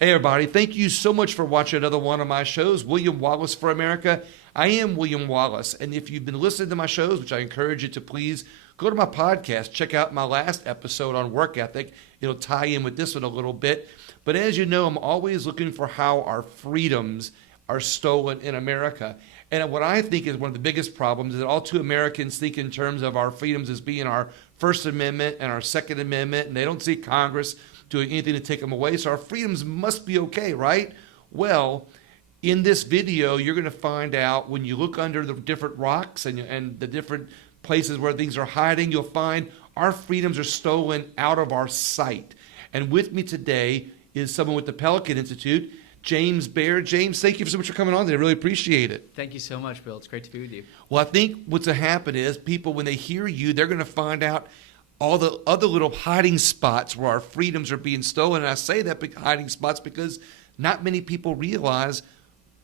Hey, everybody. Thank you so much for watching another one of my shows, William Wallace for America. I am William Wallace, and if you've been listening to my shows, which I encourage you to please, go to my podcast, check out my last episode on work ethic. It'll tie in with this one a little bit. But as you know, I'm always looking for how our freedoms are stolen in America. And what I think is one of the biggest problems is that all too Americans think in terms of our freedoms as being our First Amendment and our Second Amendment, and they don't see Congress doing anything to take them away. So our freedoms must be okay, right? Well, in this video, you're going to find out when you look under the different rocks and the different places where things are hiding, you'll find our freedoms are stolen out of our sight. And with me today is someone with the Pelican Institute, James Baehr. James, thank you so much for coming on today. I really appreciate it. Thank you so much, Bill. It's great to be with you. Well, I think what's going to happen is people, when they hear you, they're going to find out all the other little hiding spots where our freedoms are being stolen. And I say that hiding spots because not many people realize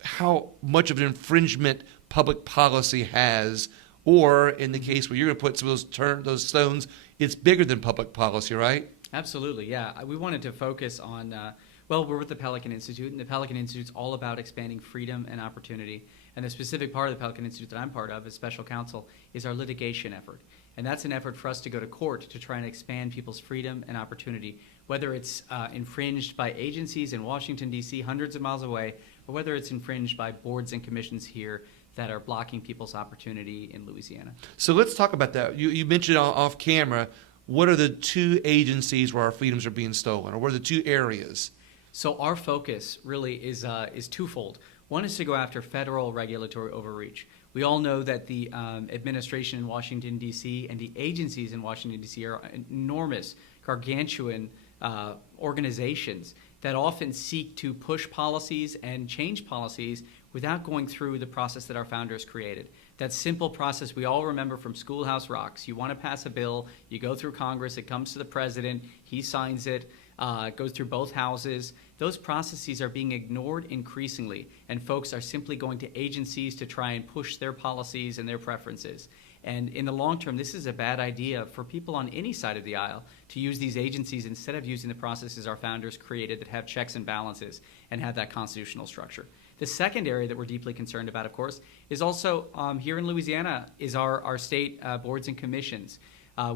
how much of an infringement public policy has, or in the case where you're going to put some of those stones, it's bigger than public policy, right? Absolutely, yeah. We wanted to focus on, we're with the Pelican Institute, and the Pelican Institute's all about expanding freedom and opportunity. And the specific part of the Pelican Institute that I'm part of as special counsel is our litigation effort. And that's an effort for us to go to court to try and expand people's freedom and opportunity, whether it's infringed by agencies in Washington, D.C., hundreds of miles away, or whether it's infringed by boards and commissions here that are blocking people's opportunity in Louisiana. So let's talk about that. You mentioned off camera, what are the two agencies where our freedoms are being stolen, or what are the two areas? So our focus really is twofold. One is to go after federal regulatory overreach. We all know that the administration in Washington, D.C. and the agencies in Washington, D.C. are enormous, gargantuan organizations that often seek to push policies and change policies without going through the process that our founders created. That simple process we all remember from Schoolhouse Rocks. You want to pass a bill, you go through Congress, it comes to the president, he signs it, goes through both houses. Those processes are being ignored increasingly, and folks are simply going to agencies to try and push their policies and their preferences. And in the long term, this is a bad idea for people on any side of the aisle to use these agencies instead of using the processes our founders created that have checks and balances and have that constitutional structure. The second area that we're deeply concerned about, of course, is also here in Louisiana is our state boards and commissions.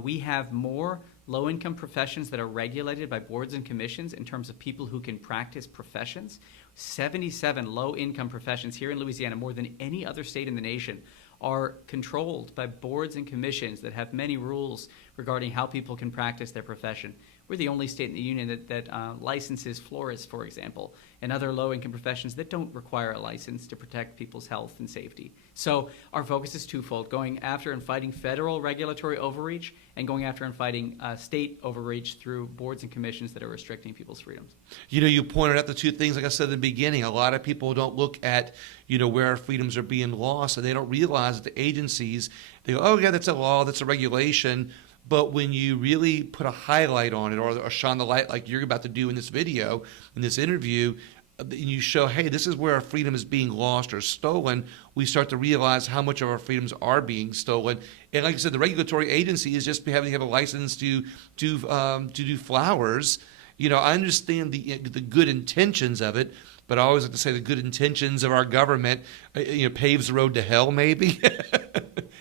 We have more low-income professions that are regulated by boards and commissions in terms of people who can practice professions. 77 low-income professions here in Louisiana, more than any other state in the nation, are controlled by boards and commissions that have many rules regarding how people can practice their profession. We're the only state in the union that licenses florists, for example, and other low-income professions that don't require a license to protect people's health and safety. So our focus is twofold, going after and fighting federal regulatory overreach and going after and fighting state overreach through boards and commissions that are restricting people's freedoms. You know, you pointed out the two things, like I said at the beginning. A lot of people don't look at, where our freedoms are being lost, and they don't realize that the agencies, they go, oh, yeah, that's a law, that's a regulation. But when you really put a highlight on it or shine the light like you're about to do in this video, in this interview, and you show, hey, this is where our freedom is being lost or stolen, we start to realize how much of our freedoms are being stolen. And like I said, the regulatory agency is just having to have a license to do flowers. I understand the good intentions of it, but I always like to say the good intentions of our government, paves the road to hell, maybe.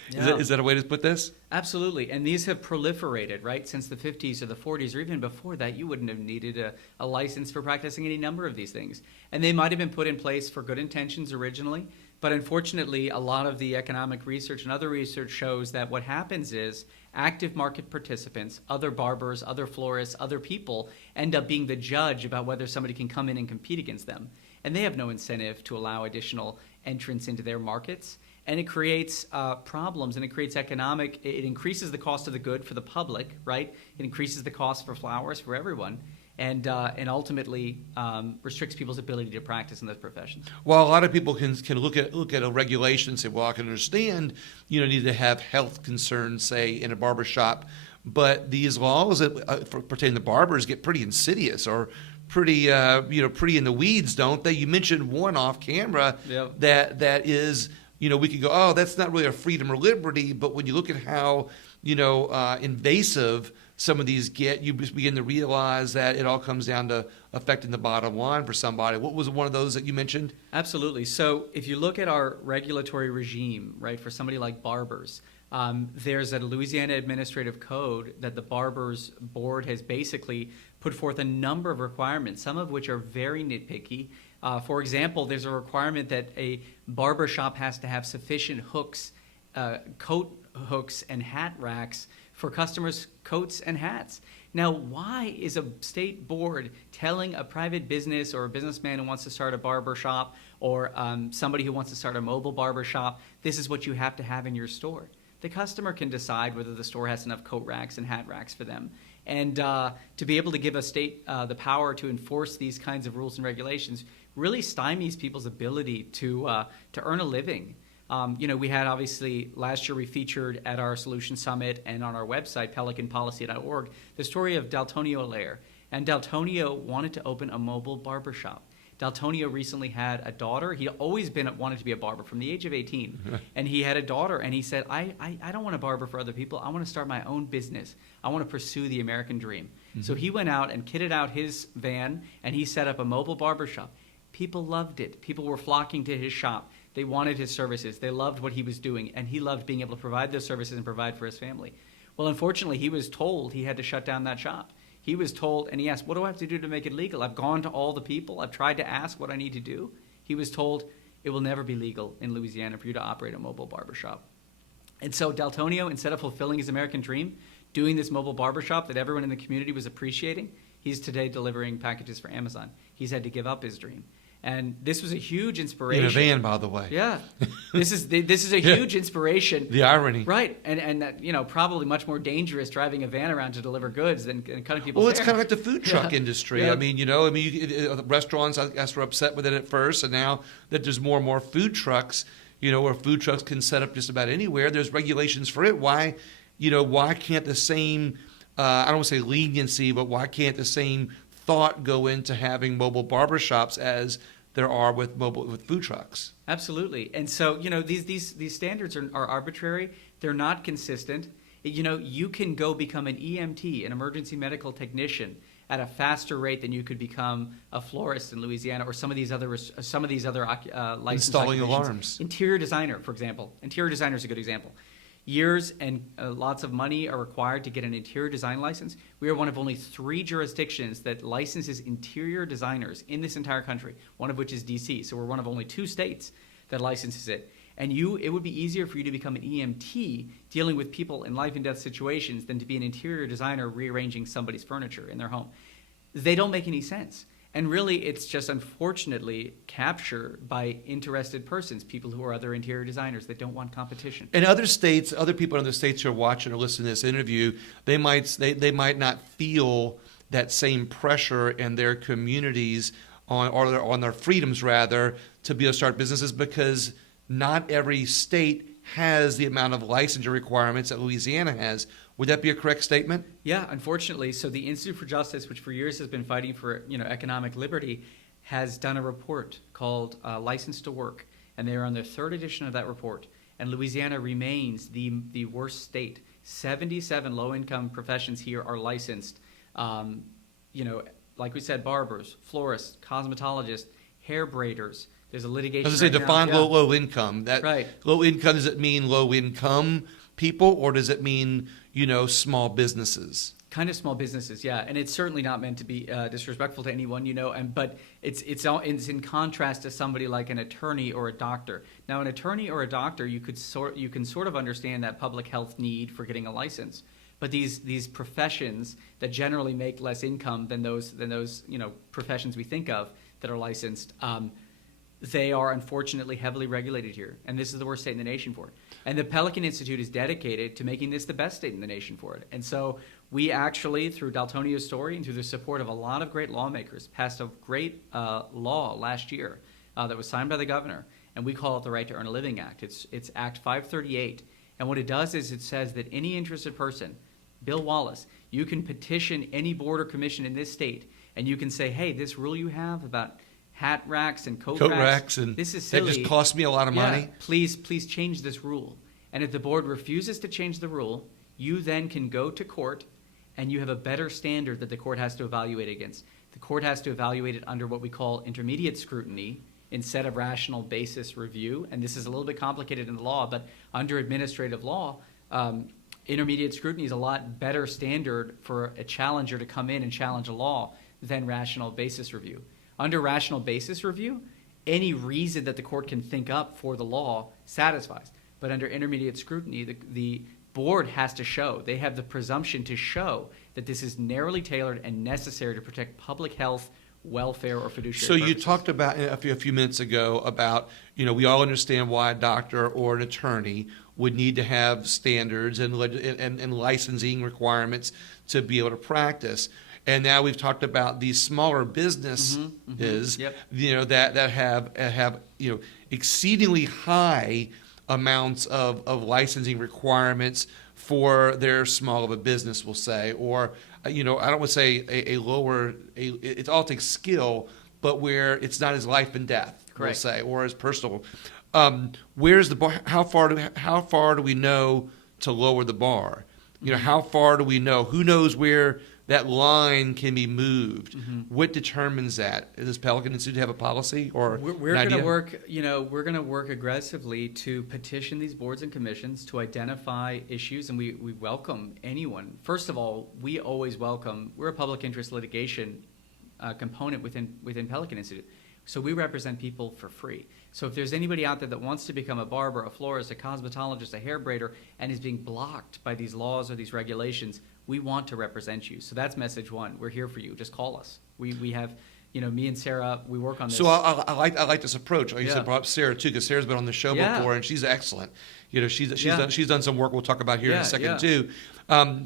Yeah. Is that a way to put this? Absolutely. And these have proliferated, right? Since the 50s or the 40s, or even before that, you wouldn't have needed a license for practicing any number of these things. And they might have been put in place for good intentions originally, but unfortunately, a lot of the economic research and other research shows that what happens is active market participants, other barbers, other florists, other people, end up being the judge about whether somebody can come in and compete against them. And they have no incentive to allow additional entrance into their markets. And it creates problems, and it creates it increases the cost of the good for the public, right? It increases the cost for flowers for everyone, and ultimately restricts people's ability to practice in those professions. Well, a lot of people can look at a regulation and say, well, I can understand, need to have health concerns, say, in a barber shop, but these laws that pertain to barbers get pretty insidious or pretty in the weeds, don't they? You mentioned one off camera. Yep. that is. We could go, oh, that's not really a freedom or liberty, but when you look at how, invasive some of these get, you just begin to realize that it all comes down to affecting the bottom line for somebody. What was one of those that you mentioned? Absolutely. So if you look at our regulatory regime, right, for somebody like barbers, there's a Louisiana administrative code that the Barbers Board has basically put forth a number of requirements, some of which are very nitpicky. For example, there's a requirement that a barber shop has to have sufficient hooks, coat hooks and hat racks for customers' coats and hats. Now, why is a state board telling a private business or a businessman who wants to start a barber shop or somebody who wants to start a mobile barber shop, this is what you have to have in your store? The customer can decide whether the store has enough coat racks and hat racks for them. And to be able to give a state the power to enforce these kinds of rules and regulations really stymies people's ability to earn a living. We had, obviously, last year we featured at our Solution Summit and on our website, pelicanpolicy.org, the story of Daltonio Lair. And Daltonio wanted to open a mobile barbershop. Daltonio recently had a daughter. He'd always wanted to be a barber from the age of 18. And he had a daughter, and he said, I don't want to barber for other people. I want to start my own business. I want to pursue the American dream. Mm-hmm. So he went out and kitted out his van, and he set up a mobile barbershop. People loved it. People were flocking to his shop. They wanted his services. They loved what he was doing, and he loved being able to provide those services and provide for his family. Well, unfortunately, he was told he had to shut down that shop. He was told, and he asked, what do I have to do to make it legal? I've gone to all the people. I've tried to ask what I need to do. He was told, it will never be legal in Louisiana for you to operate a mobile barbershop. And so Daltonio, instead of fulfilling his American dream, doing this mobile barbershop that everyone in the community was appreciating, he's today delivering packages for Amazon. He's had to give up his dream. And this was a huge inspiration. In a van, by the way. Yeah, this is a huge inspiration. The irony, right? And probably much more dangerous driving a van around to deliver goods than cutting people's hair. Well, it's kind of like the food truck industry. Yeah. I mean, restaurants, I guess, were upset with it at first, and now that there's more and more food trucks, where food trucks can set up just about anywhere. There's regulations for it. Why can't the same, I don't want to say leniency, but why can't the same thought go into having mobile barbershops as there are with food trucks? Absolutely. And so, these standards are arbitrary. They're not consistent. You can go become an EMT, an emergency medical technician, at a faster rate than you could become a florist in Louisiana or some of these other licensed installing alarms. Interior designer, for example. Interior designer is a good example. Years and lots of money are required to get an interior design license. We are one of only 3 jurisdictions that licenses interior designers in this entire country, one of which is D.C. So we're one of only 2 states that licenses it. And it would be easier for you to become an EMT dealing with people in life and death situations than to be an interior designer rearranging somebody's furniture in their home. They don't make any sense. And really, it's just unfortunately captured by interested persons, people who are other interior designers that don't want competition. In other states, other people in other states who are watching or listening to this interview, they might not feel that same pressure in their communities on their freedoms, rather, to be able to start businesses, because not every state has the amount of licensure requirements that Louisiana has. Would that be a correct statement? Yeah, unfortunately. So the Institute for Justice, which for years has been fighting for economic liberty, has done a report called License to Work, and they are on their 3rd edition of that report. And Louisiana remains the worst state. 77 low-income professions here are licensed. Like we said, barbers, florists, cosmetologists, hair braiders. There's a litigation. I was going to say, define low income. Right. Low income, does it mean low income people, or does it mean small businesses? Kind of small businesses, yeah, and it's certainly not meant to be disrespectful to anyone, but it's in contrast to somebody like an attorney or a doctor. Now, an attorney or a doctor, you can sort of understand that public health need for getting a license, but these professions that generally make less income than those professions we think of that are licensed. They are unfortunately heavily regulated here, and this is the worst state in the nation for it. And the Pelican Institute is dedicated to making this the best state in the nation for it. And so we actually, through Daltonio's story and through the support of a lot of great lawmakers, passed a great law last year that was signed by the governor, and we call it the Right to Earn a Living Act. It's Act 538, and what it does is it says that any interested person, Bill Wallace, you can petition any board or commission in this state, and you can say, hey, this rule you have about hat racks and coat racks, and this is silly. That just cost me a lot of money. Please change this rule. And if the board refuses to change the rule, you then can go to court and you have a better standard that the court has to evaluate against. The court has to evaluate it under what we call intermediate scrutiny instead of rational basis review. And this is a little bit complicated in the law, but under administrative law, intermediate scrutiny is a lot better standard for a challenger to come in and challenge a law than rational basis review. Under rational basis review, any reason that the court can think up for the law satisfies. But under intermediate scrutiny, the board has to show, they have the presumption to show that this is narrowly tailored and necessary to protect public health, welfare, or fiduciary So purposes. you talked about a few minutes ago about, we all understand why a doctor or an attorney would need to have standards and licensing requirements to be able to practice. And now we've talked about these smaller businesses, Yep. That have exceedingly high amounts of licensing requirements for their small of a business, we'll say, or I don't want to say it all takes skill, but where it's not as life and death, Correct. we'll say, or as personal. Where's the bar? How far do we know to lower the bar? How far do we know? Who knows where that line can be moved? What determines that? Does Pelican Institute have a policy or We're going to work. We're going to work aggressively to petition these boards and commissions to identify issues, and we welcome anyone. First of all, we always welcome. We're a public interest litigation component within Pelican Institute, so we represent people for free. So if there's anybody out there that wants to become a barber, a florist, a cosmetologist, a hair braider, and is being blocked by these laws or these regulations, we want to represent you. So that's message one. We're here for you. Just call us. We have, me and Sarah, we work on this. So I like this approach. I used to Yeah. brought up Sarah too, because Sarah's been on the show Yeah. before, and she's excellent. She's Yeah. done some work we'll talk about here in a second Yeah. too.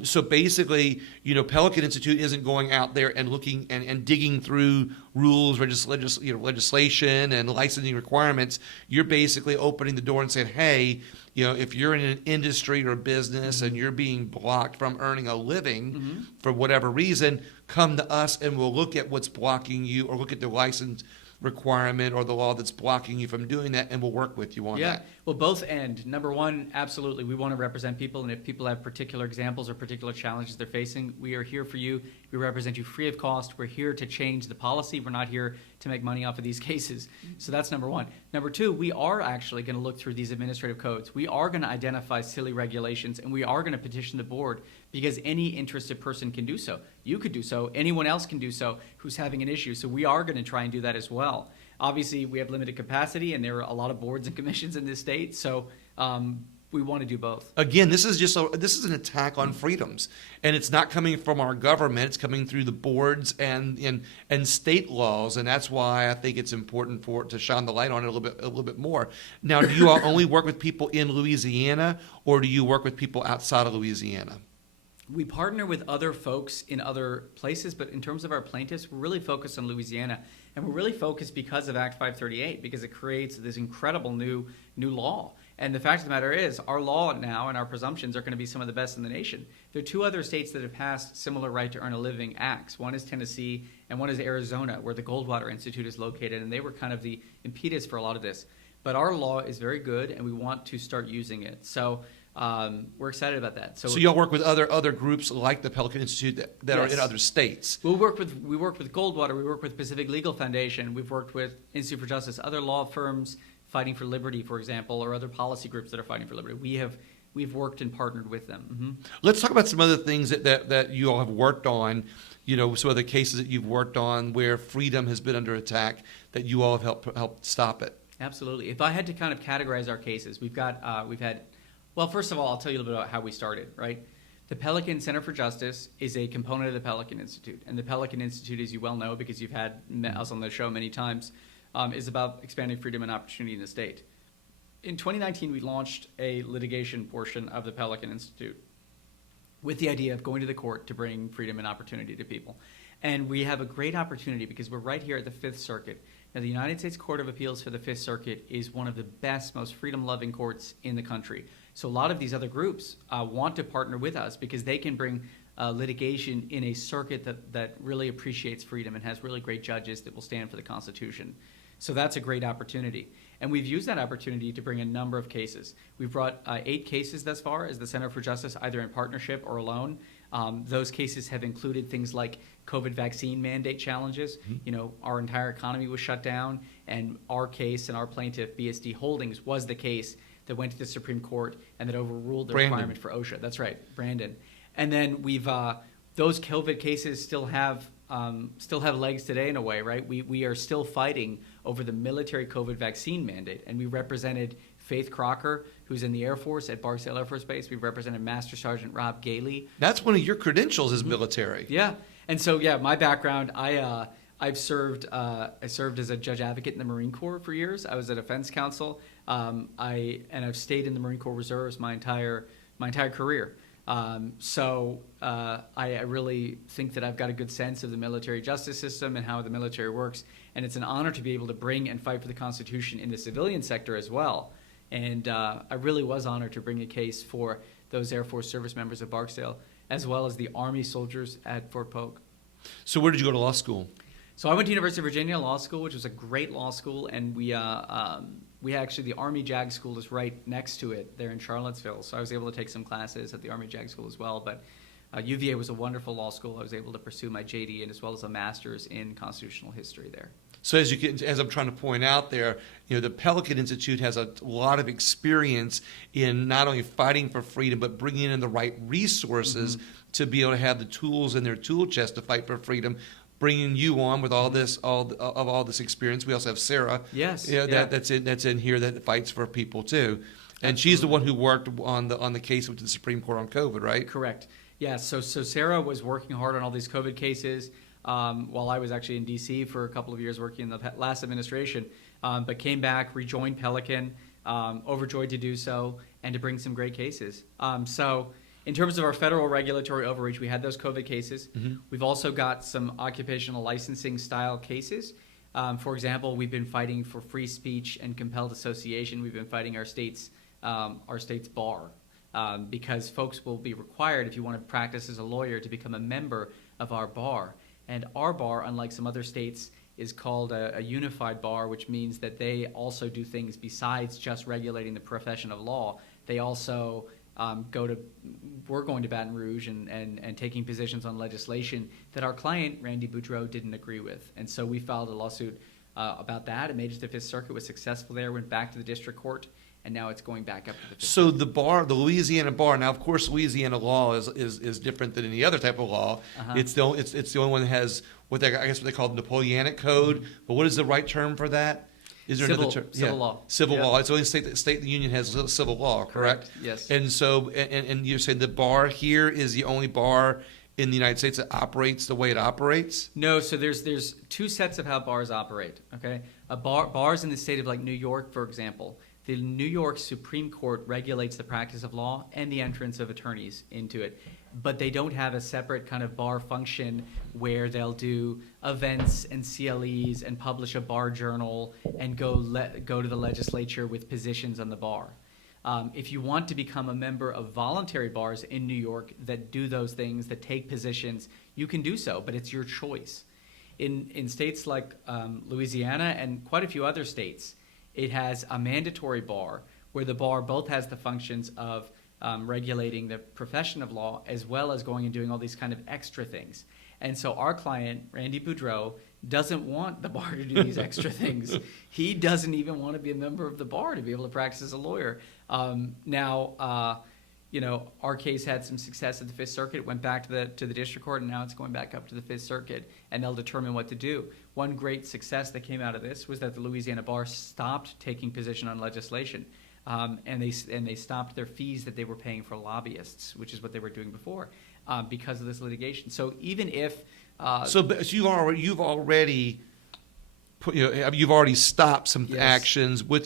So basically, Pelican Institute isn't going out there and looking and digging through rules, legislation, and licensing requirements. You're basically opening the door and saying, hey, if you're in an industry or business and you're being blocked from earning a living for whatever reason, come to us and we'll look at what's blocking you, or look at the license requirement or the law that's blocking you from doing that, and we'll work with you on that. Well, both end. Number one, absolutely, we want to represent people, and if people have particular examples or particular challenges they're facing, we are here for you. We represent you free of cost. We're here to change the policy. We're not here to make money off of these cases. So that's number one. Number two, we are actually going to look through these administrative codes. We are going to identify silly regulations, and we are going to petition the board, because any interested person can do so. You could do so. Anyone else can do so who's having an issue. So we are going to try and do that as well. Obviously, we have limited capacity, and there are a lot of boards and commissions in this state. So we want to do both. Again, this is an attack on freedoms, and it's not coming from our government. It's coming through the boards and state laws, and that's why I think it's important to shine the light on it a little bit more. Now, do you all only work with people in Louisiana, or do you work with people outside of Louisiana? We partner with other folks in other places, but in terms of our plaintiffs, we're really focused on Louisiana. And we're really focused because of Act 538, because it creates this incredible new law. And the fact of the matter is, our law now and our presumptions are going to be some of the best in the nation. There are two other states that have passed similar right to earn a living acts. One is Tennessee, and one is Arizona, where the Goldwater Institute is located, and they were kind of the impetus for a lot of this. But our law is very good, and we want to start using it. So we're excited about that. So y'all work with other groups like the Pelican Institute that are in other states. We work with Goldwater. We work with Pacific Legal Foundation. We've worked with Institute for Justice, other law firms fighting for liberty, for example, or other policy groups that are fighting for liberty. We've worked and partnered with them. Let's talk about some other things that you all have worked on. Some other cases that you've worked on where freedom has been under attack that you all have helped stop it. Absolutely. If I had to kind of categorize our cases, we've had. Well, first of all, I'll tell you a little bit about how we started, right? The Pelican Center for Justice is a component of the Pelican Institute. And the Pelican Institute, as you well know, because you've had us on the show many times, is about expanding freedom and opportunity in the state. In 2019, we launched a litigation portion of the Pelican Institute with the idea of going to the court to bring freedom and opportunity to people. And we have a great opportunity because we're right here at the Fifth Circuit. Now, the United States Court of Appeals for the Fifth Circuit is one of the best, most freedom-loving courts in the country. So a lot of these other groups want to partner with us because they can bring litigation in a circuit that really appreciates freedom and has really great judges that will stand for the Constitution. So that's a great opportunity. And we've used that opportunity to bring a number of cases. We've brought 8 cases thus far as the Center for Justice, either in partnership or alone. Those cases have included things like COVID vaccine mandate challenges. Our entire economy was shut down, and our case and our plaintiff, BSD Holdings, was the case that went to the Supreme Court and that overruled the requirement for OSHA. That's right, Brandon. And then we've those COVID cases still have legs today in a way, right? We are still fighting over the military COVID vaccine mandate, and we represented Faith Crocker, who's in the Air Force at Barksdale Air Force Base. We represented Master Sergeant Rob Gailey. That's one of your credentials as military. Yeah, and so my background, I served as a judge advocate in the Marine Corps for years. I was a defense counsel. I've stayed in the Marine Corps Reserves my entire career. I really think that I've got a good sense of the military justice system and how the military works, and it's an honor to be able to bring and fight for the Constitution in the civilian sector as well. And I really was honored to bring a case for those Air Force service members of Barksdale, as well as the Army soldiers at Fort Polk. So where did you go to law school? So I went to University of Virginia Law School, which was a great law school, and we actually, the Army JAG School is right next to it there in Charlottesville. So I was able to take some classes at the Army JAG School as well. But UVA was a wonderful law school. I was able to pursue my JD and as well as a master's in constitutional history there. So as I'm trying to point out there, the Pelican Institute has a lot of experience in not only fighting for freedom, but bringing in the right resources to be able to have the tools in their tool chest to fight for freedom. Bringing you on with all this experience. We also have Sarah. Yes. That's in here that fights for people too, and she's the one who worked on the case with the Supreme Court on COVID, right? Correct. Yeah. So Sarah was working hard on all these COVID cases while I was actually in D.C. for a couple of years working in the last administration, but came back, rejoined Pelican, overjoyed to do so, and to bring some great cases. In terms of our federal regulatory overreach, we had those COVID cases. We've also got some occupational licensing style cases. For example, we've been fighting for free speech and compelled association. We've been fighting our state's bar because folks will be required, if you want to practice as a lawyer, to become a member of our bar. And our bar, unlike some other states, is called a unified bar, which means that they also do things besides just regulating the profession of law. They also we're going to Baton Rouge and taking positions on legislation that our client, Randy Boudreau, didn't agree with. And so we filed a lawsuit about that. It made it to the Fifth Circuit, was successful there, went back to the district court, and now it's going back up to the Fifth So Circuit. the bar, the Louisiana bar, now of course Louisiana law is different than any other type of law. It's the only one that has what they call the Napoleonic Code. But what is the right term for that? Is there another term? Civil law. Civil law. It's the only state the union has civil law, correct? Yes. And so, and you're saying the bar here is the only bar in the United States that operates the way it operates? No, so there's two sets of how bars operate, okay? Bars in the state of like New York, for example, the New York Supreme Court regulates the practice of law and the entrance of attorneys into it. But they don't have a separate kind of bar function where they'll do events and CLEs and publish a bar journal and go to the legislature with positions on the bar. If you want to become a member of voluntary bars in New York that do those things, that take positions, you can do so, but it's your choice. In states like Louisiana and quite a few other states, it has a mandatory bar where the bar both has the functions of regulating the profession of law as well as going and doing all these kind of extra things. And so our client, Randy Boudreau, doesn't want the bar to do these extra things. He doesn't even want to be a member of the bar to be able to practice as a lawyer. Our case had some success at the Fifth Circuit. It went back to the district court, and now it's going back up to the Fifth Circuit, and they'll determine what to do. One great success that came out of this was that the Louisiana bar stopped taking position on legislation. And they stopped their fees that they were paying for lobbyists, which is what they were doing before, because of this litigation. So even if you've already you've already stopped some actions with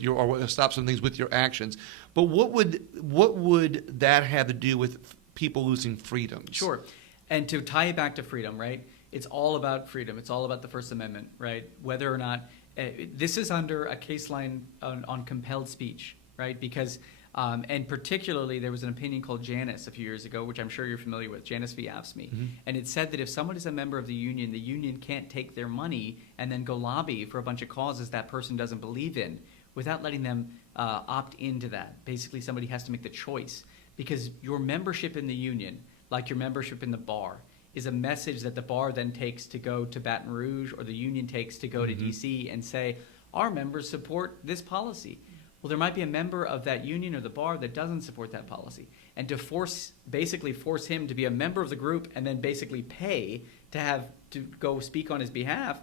stopped some things with your actions. But what would that have to do with people losing freedoms? Sure, and to tie it back to freedom, right? It's all about freedom. It's all about the First Amendment, right? Whether or not this is under a case line on compelled speech. Right, because and particularly there was an opinion called Janus a few years ago, which I'm sure you're familiar with, Janus v. AFSCME, and it said that if someone is a member of the union can't take their money and then go lobby for a bunch of causes that person doesn't believe in without letting them opt into that. Basically, somebody has to make the choice because your membership in the union like your membership in the bar, is a message that the bar then takes to go to Baton Rouge, or the union takes to go to D.C. and say, our members support this policy. Well, there might be a member of that union or the bar that doesn't support that policy. And to basically force him to be a member of the group and then basically pay to go speak on his behalf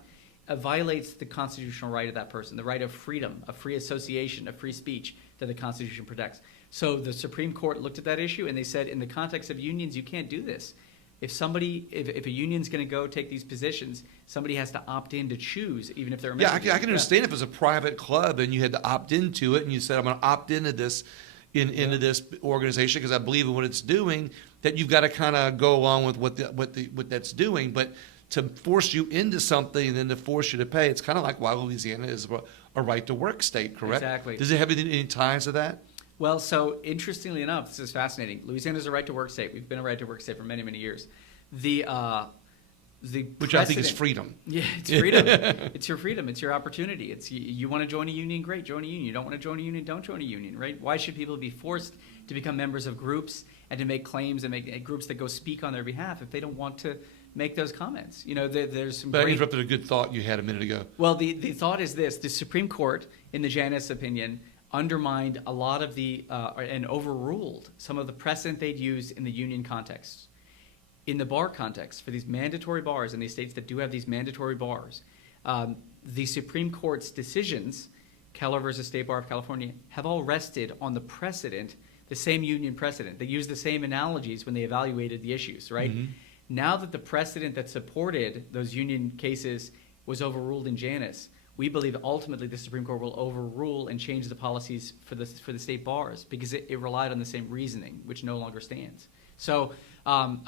violates the constitutional right of that person, the right of freedom, of free association, of free speech that the Constitution protects. So the Supreme Court looked at that issue and they said, in the context of unions, you can't do this. If a union's going to go take these positions, somebody has to opt in to choose, even if they're a member. Yeah, I can understand if it was a private club and you had to opt into it, and you said, I'm going to opt into this this organization because I believe in what it's doing, that you've got to kind of go along with what that's doing. But to force you into something and then to force you to pay, it's kind of like why Louisiana is a right to work state, correct? Exactly. Does it have any ties to that? Well, so interestingly enough, this is fascinating. Louisiana is a right to work state. We've been a right to work state for many, many years. Which I think is freedom. Yeah, it's freedom. It's your freedom. It's your opportunity. It's you want to join a union, great, join a union. You don't want to join a union, don't join a union, right? Why should people be forced to become members of groups and to make claims and make groups that go speak on their behalf if they don't want to make those comments? You know, there's some. But I interrupted a good thought you had a minute ago. Well, the thought is this: the Supreme Court, in the Janus opinion, undermined a lot of and overruled some of the precedent they'd used in the union context. In the bar context, for these mandatory bars in these states that do have these mandatory bars, the Supreme Court's decisions, Keller versus State Bar of California, have all rested on the precedent, the same union precedent. They use the same analogies when they evaluated the issues, right? Mm-hmm. Now that the precedent that supported those union cases was overruled in Janus, we believe ultimately the Supreme Court will overrule and change the policies for the state bars because it relied on the same reasoning, which no longer stands. So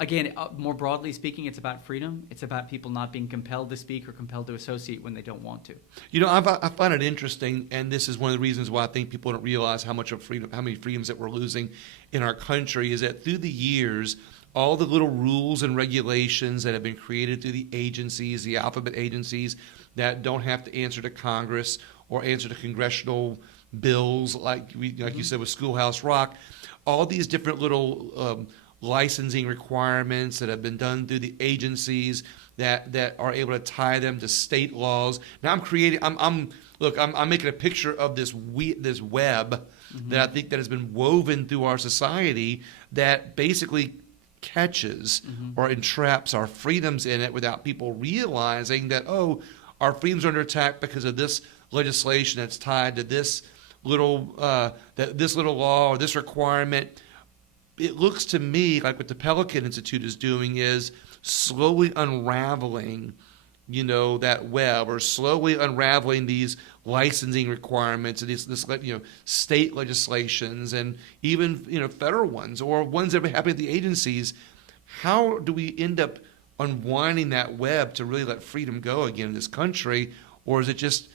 again, more broadly speaking, it's about freedom. It's about people not being compelled to speak or compelled to associate when they don't want to. You know, I find it interesting, and this is one of the reasons why I think people don't realize how many freedoms that we're losing in our country, is that through the years, all the little rules and regulations that have been created through the agencies, the alphabet agencies, that don't have to answer to Congress or answer to congressional bills, like you said with Schoolhouse Rock, all these different little licensing requirements that have been done through the agencies that are able to tie them to state laws. Now I'm making a picture of this web that I think that has been woven through our society that basically catches or entraps our freedoms in it without people realizing that, our freedoms are under attack because of this legislation that's tied to this little law or this requirement. It looks to me like what the Pelican Institute is doing is slowly unraveling, that web, or slowly unraveling these licensing requirements and this state legislations and even federal ones or ones that happen at the agencies. How do we end up unwinding that web to really let freedom go again in this country? Or is it just,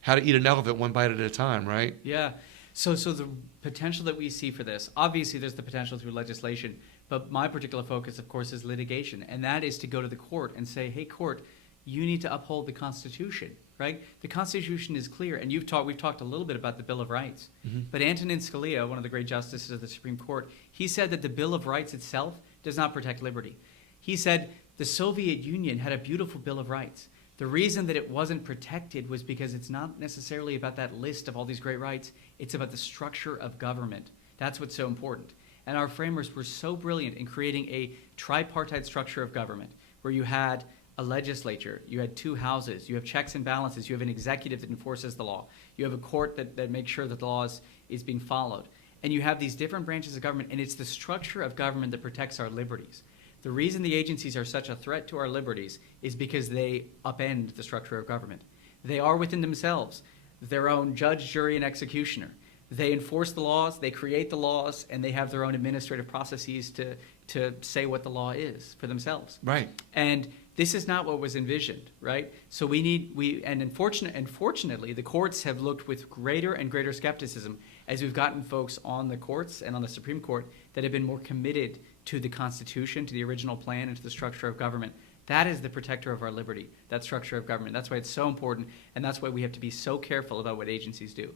how to eat an elephant one bite at a time, right? Yeah. So the potential that we see for this, obviously there's the potential through legislation, but my particular focus, of course, is litigation. And that is to go to the court and say, hey, court, you need to uphold the Constitution, right? The Constitution is clear. And we've talked a little bit about the Bill of Rights. But Antonin Scalia, one of the great justices of the Supreme Court, he said that the Bill of Rights itself does not protect liberty. He said the Soviet Union had a beautiful Bill of Rights. The reason that it wasn't protected was because it's not necessarily about that list of all these great rights. It's about the structure of government. That's what's so important. And our framers were so brilliant in creating a tripartite structure of government where you had a legislature, you had two houses, you have checks and balances, you have an executive that enforces the law, you have a court that makes sure that the law is being followed. And you have these different branches of government, and it's the structure of government that protects our liberties. The reason the agencies are such a threat to our liberties is because they upend the structure of government. They are within themselves their own judge, jury, and executioner. They enforce the laws, they create the laws, and they have their own administrative processes to say what the law is for themselves. Right. And this is not what was envisioned, right? So unfortunately, the courts have looked with greater and greater skepticism as we've gotten folks on the courts and on the Supreme Court that have been more committed to the Constitution, to the original plan, and to the structure of government. That is the protector of our liberty, that structure of government. That's why it's so important, and that's why we have to be so careful about what agencies do.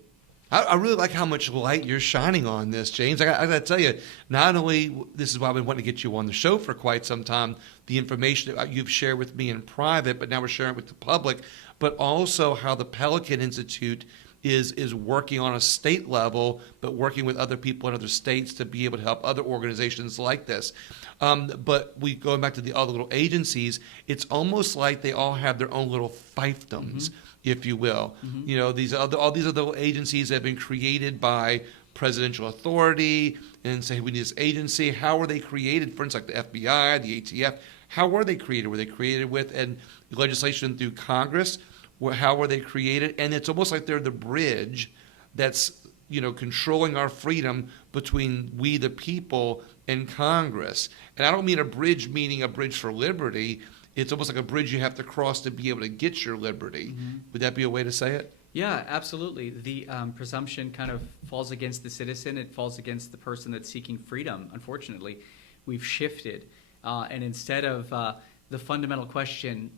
I really like how much light you're shining on this, James. I got to tell you, not only this is why I've been wanting to get you on the show for quite some time, the information that you've shared with me in private, but now we're sharing it with the public, but also how the Pelican Institute is working on a state level, but working with other people in other states to be able to help other organizations like this. But going back to the other little agencies, it's almost like they all have their own little fiefdoms, if you will. You know, all these other agencies have been created by presidential authority, and say we need this agency. How were they created? For instance, like the FBI, the ATF. How were they created? Were they created with legislation through Congress? How were they created? And it's almost like they're the bridge that's, controlling our freedom between we the people and Congress. And I don't mean a bridge meaning a bridge for liberty. It's almost like a bridge you have to cross to be able to get your liberty. Would that be a way to say it? Yeah, absolutely. The presumption kind of falls against the citizen. It falls against the person that's seeking freedom, unfortunately. We've shifted. And instead of the fundamental question,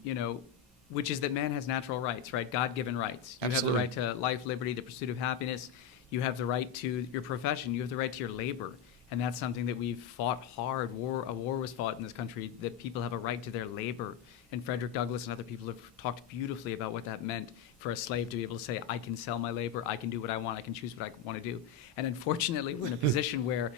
which is that man has natural rights, right? God-given rights. You Absolutely. have the right to life, liberty, the pursuit of happiness. You have the right to your profession. You have the right to your labor. And that's something that we've fought hard. A war was fought in this country that people have a right to their labor. And Frederick Douglass and other people have talked beautifully about what that meant for a slave to be able to say, I can sell my labor, I can do what I want, I can choose what I want to do. And unfortunately, we're in a position where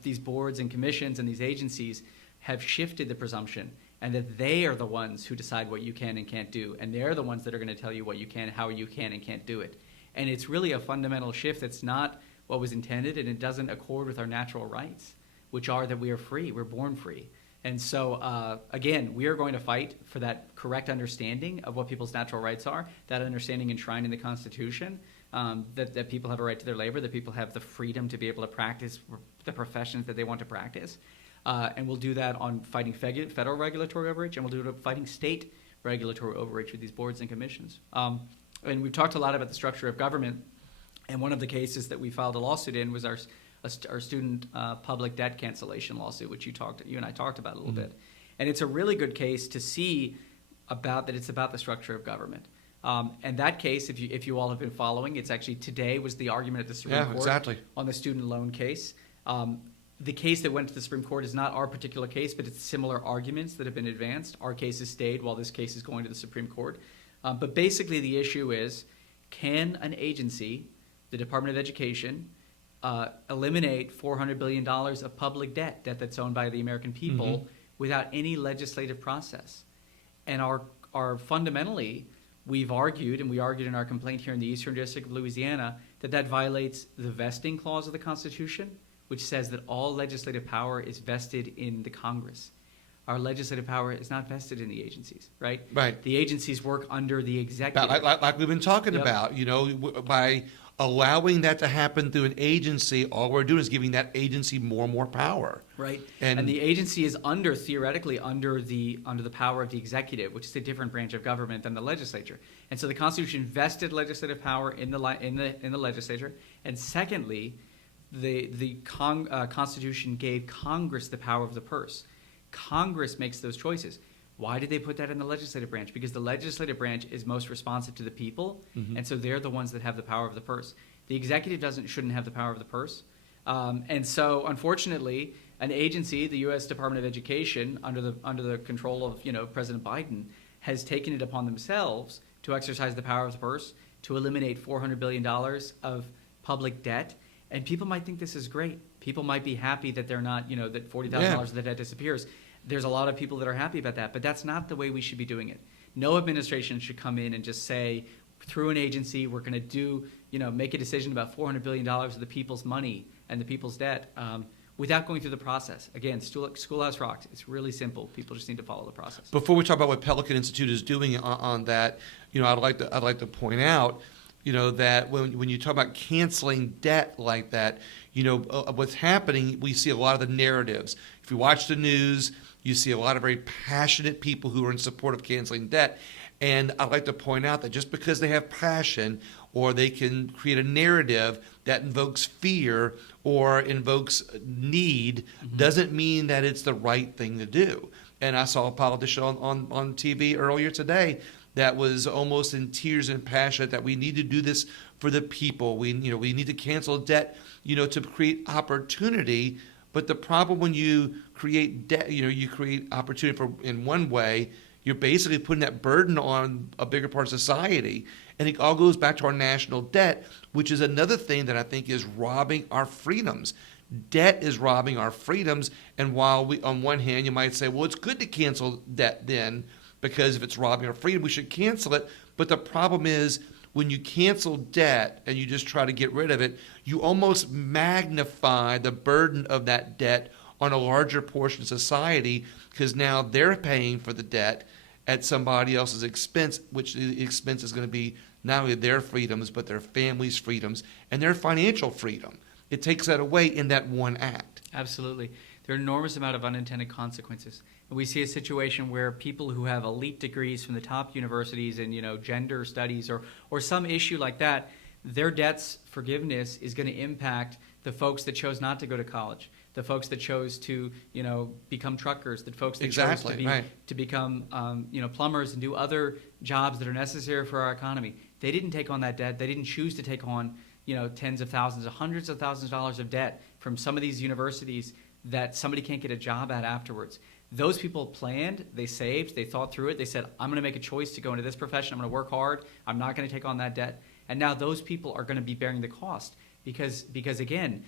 these boards and commissions and these agencies have shifted the presumption, and that they are the ones who decide what you can and can't do. And they're the ones that are going to tell you what you can, how you can and can't do it. And it's really a fundamental shift that's not what was intended, and it doesn't accord with our natural rights, which are that we are free, we're born free. And so, again, we are going to fight for that correct understanding of what people's natural rights are, that understanding enshrined in the Constitution, that people have a right to their labor, that people have the freedom to be able to practice the professions that they want to practice. And we'll do that on fighting federal regulatory overreach, and we'll do it on fighting state regulatory overreach with these boards and commissions. And we've talked a lot about the structure of government, and one of the cases that we filed a lawsuit in was our student public debt cancellation lawsuit, which you and I talked about a little bit. And it's a really good case to see that it's about the structure of government. And that case, if you all have been following, it's actually today was the argument at the Supreme Court exactly. on the student loan case. The case that went to the Supreme Court is not our particular case, but it's similar arguments that have been advanced. Our case has stayed while this case is going to the Supreme Court. But basically the issue is, can an agency, the Department of Education, eliminate $400 billion of public debt that's owned by the American people without any legislative process? And our fundamentally, we've argued, and we argued in our complaint here in the Eastern District of Louisiana, that violates the vesting clause of the Constitution, which says that all legislative power is vested in the Congress. Our legislative power is not vested in the agencies, right? Right. The agencies work under the executive. Like we've been talking about, by allowing that to happen through an agency, all we're doing is giving that agency more and more power. Right. And the agency is theoretically under the power of the executive, which is a different branch of government than the legislature. And so the Constitution vested legislative power in the legislature. And secondly, the Constitution gave Congress the power of the purse. Congress makes those choices. Why did they put that in the legislative branch? Because the legislative branch is most responsive to the people, and so they're the ones that have the power of the purse. The executive shouldn't have the power of the purse. And so, unfortunately, an agency, the U.S. Department of Education, under the control of President Biden, has taken it upon themselves to exercise the power of the purse to eliminate $400 billion of public debt. And people might think this is great. People might be happy that they're not, that $40,000 of the debt disappears. There's a lot of people that are happy about that, but that's not the way we should be doing it. No administration should come in and just say, through an agency, we're going to make a decision about $400 billion of the people's money and the people's debt without going through the process. Again, Schoolhouse Rocked. It's really simple. People just need to follow the process. Before we talk about what Pelican Institute is doing on that, I'd like to point out, that when you talk about canceling debt like that, what's happening, we see a lot of the narratives. If you watch the news, you see a lot of very passionate people who are in support of canceling debt. And I'd like to point out that just because they have passion or they can create a narrative that invokes fear or invokes need doesn't mean that it's the right thing to do. And I saw a politician on TV earlier today that was almost in tears and passionate that we need to do this for the people. We need to cancel debt, to create opportunity. But the problem when you create debt, you create opportunity in one way, you're basically putting that burden on a bigger part of society. And it all goes back to our national debt, which is another thing that I think is robbing our freedoms. Debt is robbing our freedoms. And while on one hand, you might say, well, it's good to cancel debt then, because if it's robbing our freedom, we should cancel it. But the problem is, when you cancel debt and you just try to get rid of it, you almost magnify the burden of that debt on a larger portion of society, because now they're paying for the debt at somebody else's expense, which the expense is going to be not only their freedoms, but their family's freedoms and their financial freedom. It takes that away in that one act. Absolutely. There are an enormous amount of unintended consequences. And we see a situation where people who have elite degrees from the top universities in, gender studies or some issue like that, their debt's forgiveness is going to impact the folks that chose not to go to college, the folks that chose to, become truckers, the folks that chose to become, plumbers and do other jobs that are necessary for our economy. They didn't take on that debt. They didn't choose to take on, tens of thousands, hundreds of thousands of dollars of debt from some of these universities that somebody can't get a job at afterwards. Those people planned, they saved, they thought through it. They said, I'm going to make a choice to go into this profession. I'm going to work hard. I'm not going to take on that debt. And now those people are going to be bearing the cost because again,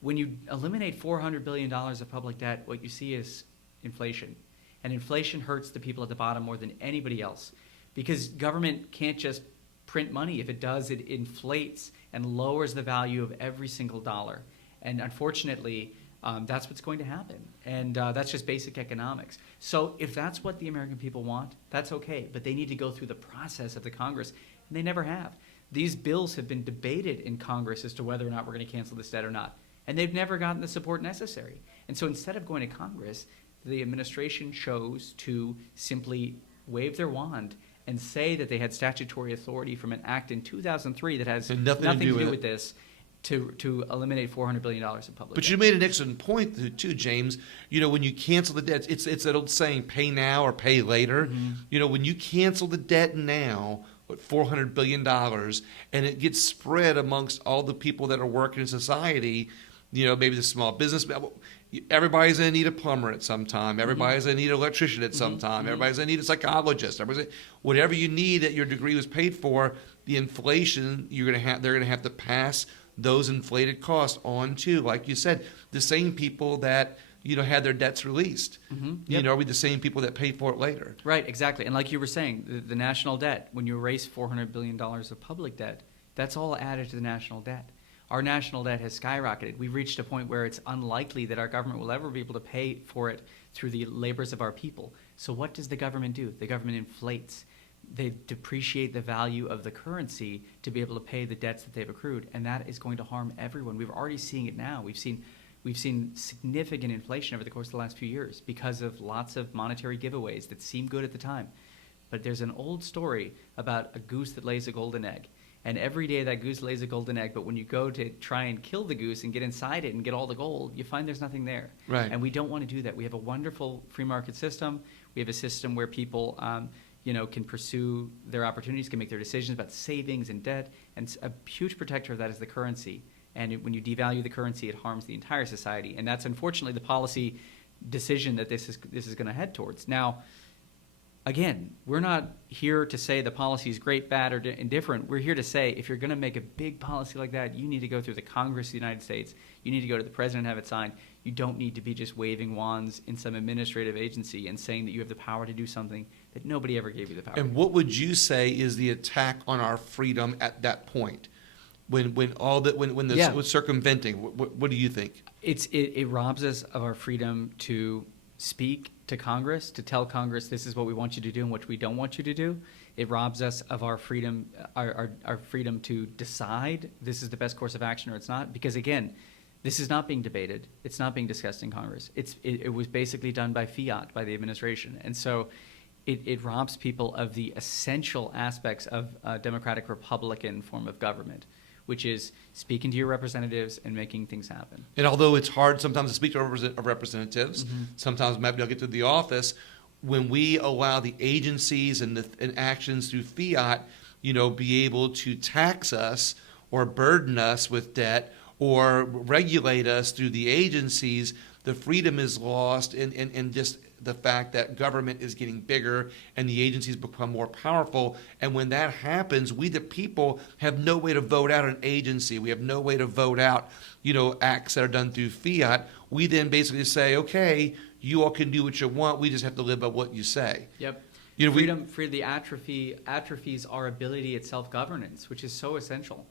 when you eliminate $400 billion of public debt, what you see is inflation. And inflation hurts the people at the bottom more than anybody else, because government can't just print money. If it does, it inflates and lowers the value of every single dollar. And unfortunately, that's what's going to happen. And that's just basic economics. So if that's what the American people want, that's okay. But they need to go through the process of the Congress, and they never have. These bills have been debated in Congress as to whether or not we're going to cancel this debt or not. And they've never gotten the support necessary. And so instead of going to Congress, the administration chose to simply wave their wand and say that they had statutory authority from an act in 2003 that has nothing to do with this to eliminate $400 billion in public debt. You made an excellent point, too, James. When you cancel the debt, it's that old saying, pay now or pay later. Mm-hmm. When you cancel the debt now, $400 billion, and it gets spread amongst all the people that are working in society, maybe the small business. Everybody's going to need a plumber at some time. Everybody's going to need an electrician at some time. Everybody's going to need a psychologist. Whatever you need that your degree was paid for, the inflation they're going to have to pass those inflated costs on to, like you said, the same people that had their debts released. Mm-hmm. Yep. Are we the same people that paid for it later? Right, exactly. And like you were saying, the national debt, when you erase $400 billion of public debt, that's all added to the national debt. Our national debt has skyrocketed. We've reached a point where it's unlikely that our government will ever be able to pay for it through the labors of our people. So what does the government do? The government inflates. They depreciate the value of the currency to be able to pay the debts that they've accrued, and that is going to harm everyone. We're already seeing it now. We've seen significant inflation over the course of the last few years because of lots of monetary giveaways that seem good at the time. But there's an old story about a goose that lays a golden egg. And every day that goose lays a golden egg, but when you go to try and kill the goose and get inside it and get all the gold, you find there's nothing there. Right. And we don't want to do that. We have a wonderful free market system. We have a system where people can pursue their opportunities, can make their decisions about savings and debt. And a huge protector of that is the currency. And when you devalue the currency, it harms the entire society. And that's unfortunately the policy decision that this is going to head towards. Now, again, we're not here to say the policy is great, bad, or indifferent. We're here to say if you're going to make a big policy like that, you need to go through the Congress of the United States. You need to go to the president and have it signed. You don't need to be just waving wands in some administrative agency and saying that you have the power to do something that nobody ever gave you the power. And what would you say is the attack on our freedom at that point? When was circumventing, what do you think? It robs us of our freedom to speak to Congress, to tell Congress this is what we want you to do and what we don't want you to do. It robs us of our freedom, our freedom to decide this is the best course of action or it's not. Because again, this is not being debated. It's not being discussed in Congress. It was basically done by fiat, by the administration. And so it robs people of the essential aspects of a democratic Republican form of government, which is speaking to your representatives and making things happen. And although it's hard sometimes to speak to representatives, mm-hmm. sometimes maybe they'll get to the office, when we allow the agencies and actions through fiat, be able to tax us or burden us with debt or regulate us through the agencies, the freedom is lost, and just the fact that government is getting bigger and the agencies become more powerful. And when that happens, we the people have no way to vote out an agency. We have no way to vote out, acts that are done through fiat. We then basically say, okay, you all can do what you want. We just have to live by what you say. Yep. Freedom for the atrophies our ability at self-governance, which is so essential.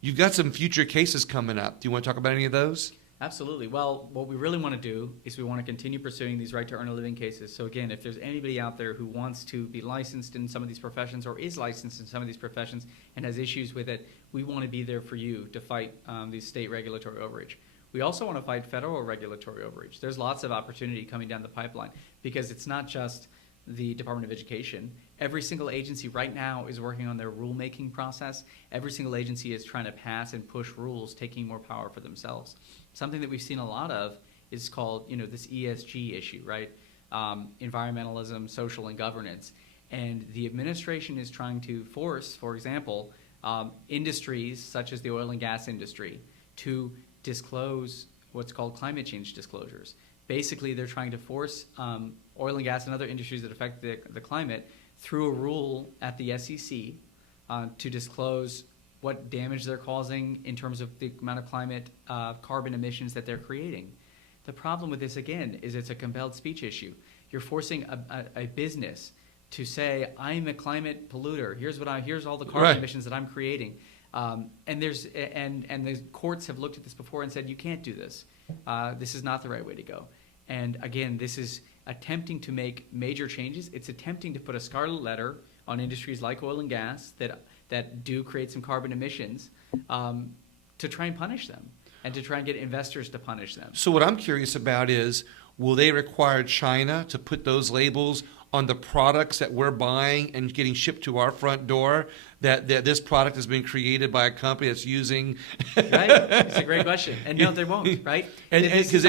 You've got some future cases coming up. Do you want to talk about any of those? Absolutely. Well, what we really want to do is we want to continue pursuing these right to earn a living cases. So again, if there's anybody out there who wants to be licensed in some of these professions or is licensed in some of these professions and has issues with it, we want to be there for you to fight these state regulatory overreach. We also want to fight federal regulatory overreach. There's lots of opportunity coming down the pipeline because it's not just the Department of Education. Every single agency right now is working on their rulemaking process. Every single agency is trying to pass and push rules, taking more power for themselves. Something that we've seen a lot of is called, this ESG issue, right? Environmentalism, social, and governance. And the administration is trying to force, for example, industries such as the oil and gas industry to disclose what's called climate change disclosures. Basically, they're trying to force oil and gas and other industries that affect the climate through a rule at the SEC to disclose what damage they're causing in terms of the amount of climate carbon emissions that they're creating. The problem with this, again, is it's a compelled speech issue. You're forcing a business to say, I'm a climate polluter. Here's all the carbon emissions that I'm creating. And the courts have looked at this before and said, you can't do this. This is not the right way to go. And again, this is attempting to make major changes. It's attempting to put a scarlet letter on industries like oil and gas that do create some carbon emissions to try and punish them and to try and get investors to punish them. So what I'm curious about is, will they require China to put those labels on the products that we're buying and getting shipped to our front door, that this product has been created by a company that's using... Right? It's a great question. And no, they won't, right? And because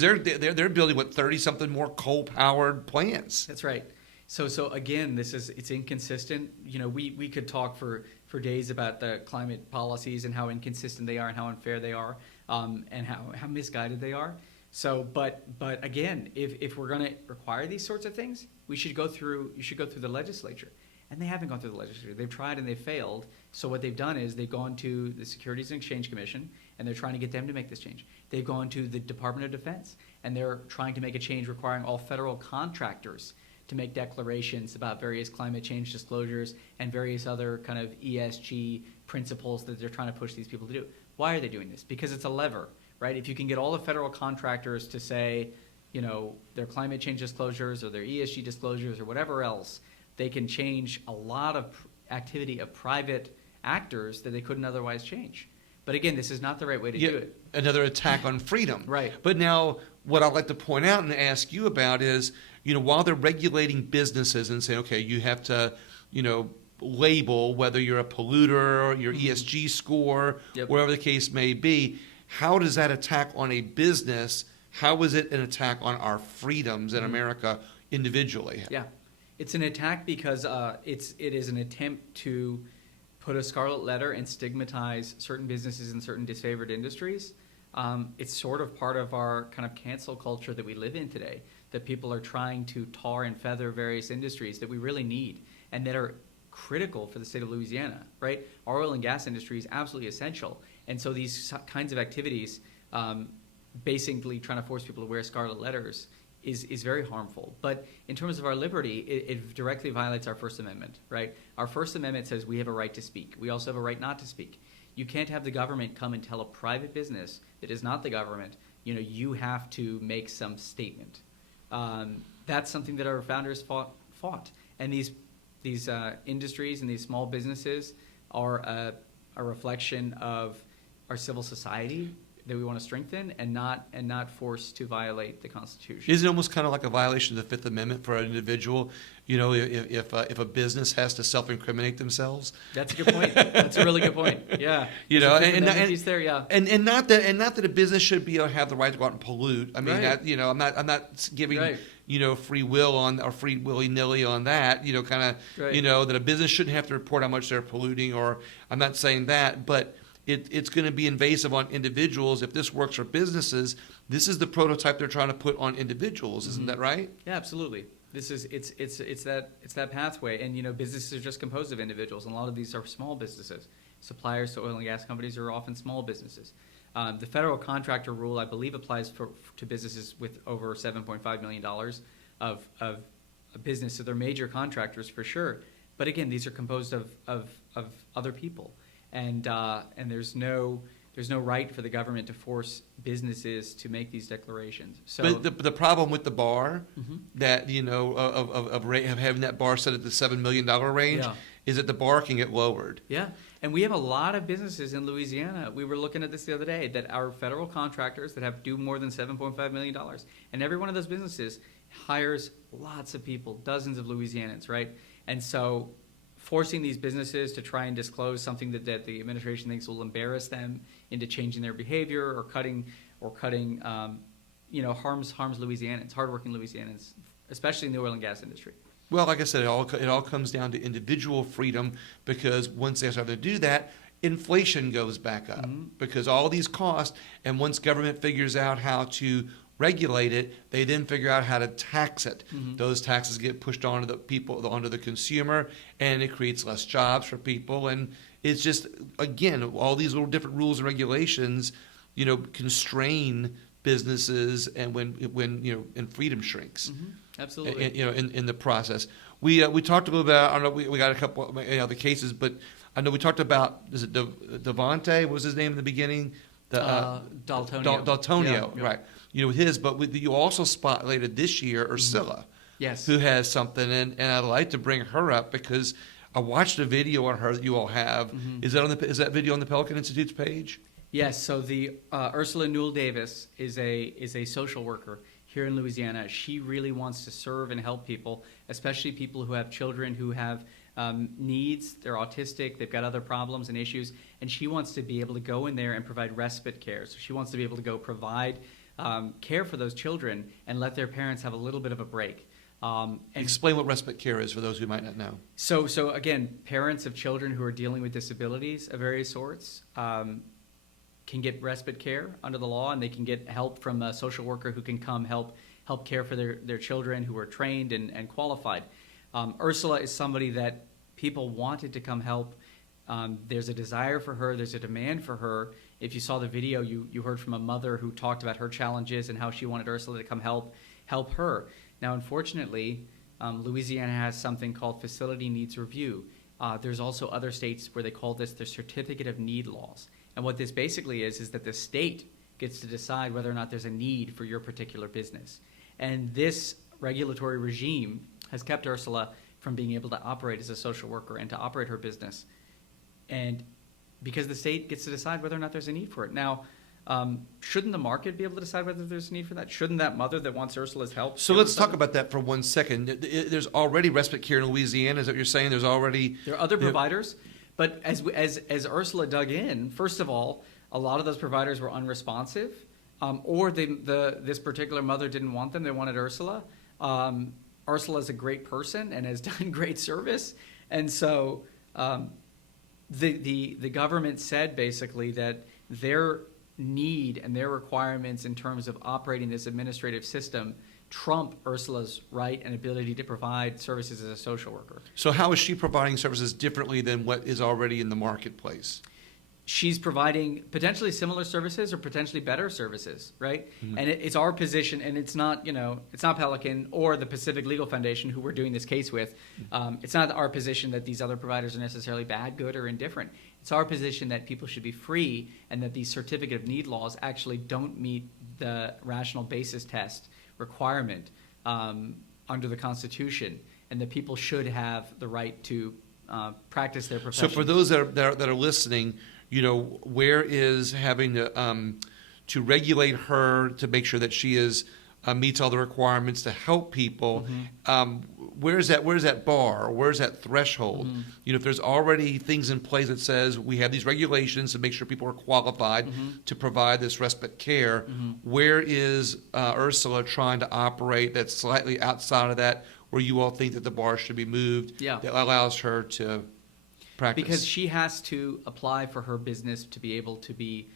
they're building, 30-something more coal-powered plants. That's right. So again, it's inconsistent. We could talk for days about the climate policies and how inconsistent they are and how unfair they are, and how misguided they are. So, but again, if we're going to require these sorts of things, you should go through the legislature. And they haven't gone through the legislature. They've tried and they've failed. So what they've done is they've gone to the Securities and Exchange Commission, and they're trying to get them to make this change. They've gone to the Department of Defense, and they're trying to make a change requiring all federal contractors to make declarations about various climate change disclosures and various other kind of ESG principles that they're trying to push these people to do. Why are they doing this? Because it's a lever, right? If you can get all the federal contractors to say, their climate change disclosures or their ESG disclosures or whatever else, they can change a lot of activity of private actors that they couldn't otherwise change. But again, this is not the right way to do it. Another attack on freedom. Right. But now, what I'd like to point out and ask you about is, while they're regulating businesses and saying, okay, you have to, label whether you're a polluter or your ESG score, whatever the case may be, how does that attack on a business? How is it an attack on our freedoms in America individually? Yeah. It's an attack because it is an attempt to put a scarlet letter and stigmatize certain businesses in certain disfavored industries. It's sort of part of our kind of cancel culture that we live in today, that people are trying to tar and feather various industries that we really need and that are critical for the state of Louisiana, right? Our oil and gas industry is absolutely essential. And so these kinds of activities, basically trying to force people to wear scarlet letters, is very harmful. But in terms of our liberty, it directly violates our First Amendment, right? Our First Amendment says we have a right to speak. We also have a right not to speak. You can't have the government come and tell a private business that is not the government, you have to make some statement. That's something that our founders fought. And these industries and these small businesses are a reflection of our civil society that we want to strengthen and not force to violate the Constitution. Isn't it almost kind of like a violation of the Fifth Amendment for an individual? If a business has to self-incriminate themselves. That's a good point. That's a really good point. Yeah. And not that a business should have the right to go out and pollute. I mean, I'm not giving free will on or free willy-nilly on that, kind of, Right. that a business shouldn't have to report how much they're polluting, or I'm not saying that, but it's going to be invasive on individuals. If this works for businesses, this is the prototype they're trying to put on individuals. Isn't that right? Yeah, absolutely. This is it's that pathway, and businesses are just composed of individuals, and a lot of these are small businesses. Suppliers to oil and gas companies are often small businesses. The federal contractor rule, I believe, applies to businesses with over $7.5 million of business, so they're major contractors for sure. But again, these are composed of other people, and there's no right for the government to force businesses to make these declarations. So But the problem with the bar, Mhm. that of having that bar set at the $7 million range, Yeah. is that the bar can get lowered. Yeah, and we have a lot of businesses in Louisiana. We were looking at this the other day, that are federal contractors that do more than $7.5 million. And every one of those businesses hires lots of people, dozens of Louisianans, right? And so forcing these businesses to try and disclose something that the administration thinks will embarrass them into changing their behavior or cutting harms Louisianans, hardworking Louisianans, especially in the oil and gas industry. Well, like I said, it all comes down to individual freedom, because once they start to do that, inflation goes back up, because all these costs, and once government figures out how to regulate it, they then figure out how to tax it. Those taxes get pushed onto the people, onto the consumer, and it creates less jobs for people. And it's just, again, all these little different rules and regulations, constrain businesses, and and freedom shrinks. Absolutely. In the process. We talked a little bit. I don't know. We got a couple of other cases, but I know we talked about, is it Devontae? What was his name in the beginning? Daltonio. Daltonio, Yeah. right? With his, but you also spotlighted this year Ursula, Yes. who has something, and I'd like to bring her up because I watched a video on her that you all have. Is that video on the Pelican Institute's page? Yes. So the Ursula Newell Davis is a social worker here in Louisiana. She really wants to serve and help people, especially people who have children who have needs. They're autistic. They've got other problems and issues, and she wants to be able to go in there and provide respite care. So she wants to be able to go provide care for those children and let their parents have a little bit of a break. And Explain what respite care is for those who might not know. So again, parents of children who are dealing with disabilities of various sorts can get respite care under the law, and they can get help from a social worker who can come help care for their children who are trained and qualified. Ursula is somebody that people wanted to come help. There's a desire for her. There's a demand for her. If you saw the video, you heard from a mother who talked about her challenges and how she wanted Ursula to come help her. Now, unfortunately, Louisiana has something called Facility Needs Review. There's also other states where they call this the Certificate of Need laws. And what this basically is that the state gets to decide whether or not there's a need for your particular business. And this regulatory regime has kept Ursula from being able to operate as a social worker and to operate her business. And because the state gets to decide whether or not there's a need for it. Now, shouldn't the market be able to decide whether there's a need for that? Shouldn't that mother that wants Ursula's help? So let's talk about that for 1 second. There's already respite care in Louisiana. Is that what you're saying? There are other providers, but as Ursula dug in, first of all, a lot of those providers were unresponsive, or this particular mother didn't want them. They wanted Ursula. Ursula is a great person and has done great service, and so the government said basically that their need and their requirements in terms of operating this administrative system trump Ursula's right and ability to provide services as a social worker. So how is she providing services differently than what is already in the marketplace? She's providing potentially similar services or potentially better services, right? Mm-hmm. And it's our position, and it's not Pelican or the Pacific Legal Foundation who we're doing this case with. It's not our position that these other providers are necessarily bad, good, or indifferent. It's our position that people should be free, and that these certificate of need laws actually don't meet the rational basis test requirement under the Constitution, and that people should have the right to practice their profession. So for those that are listening, where is having to regulate her to make sure that she is meets all the requirements to help people. Mm-hmm. Where's that bar? Or where's that threshold? Mm-hmm. If there's already things in place that says we have these regulations to make sure people are qualified to provide this respite care, where is Ursula trying to operate that's slightly outside of that, where you all think that the bar should be moved, that allows her to practice? Because she has to apply for her business to be able to be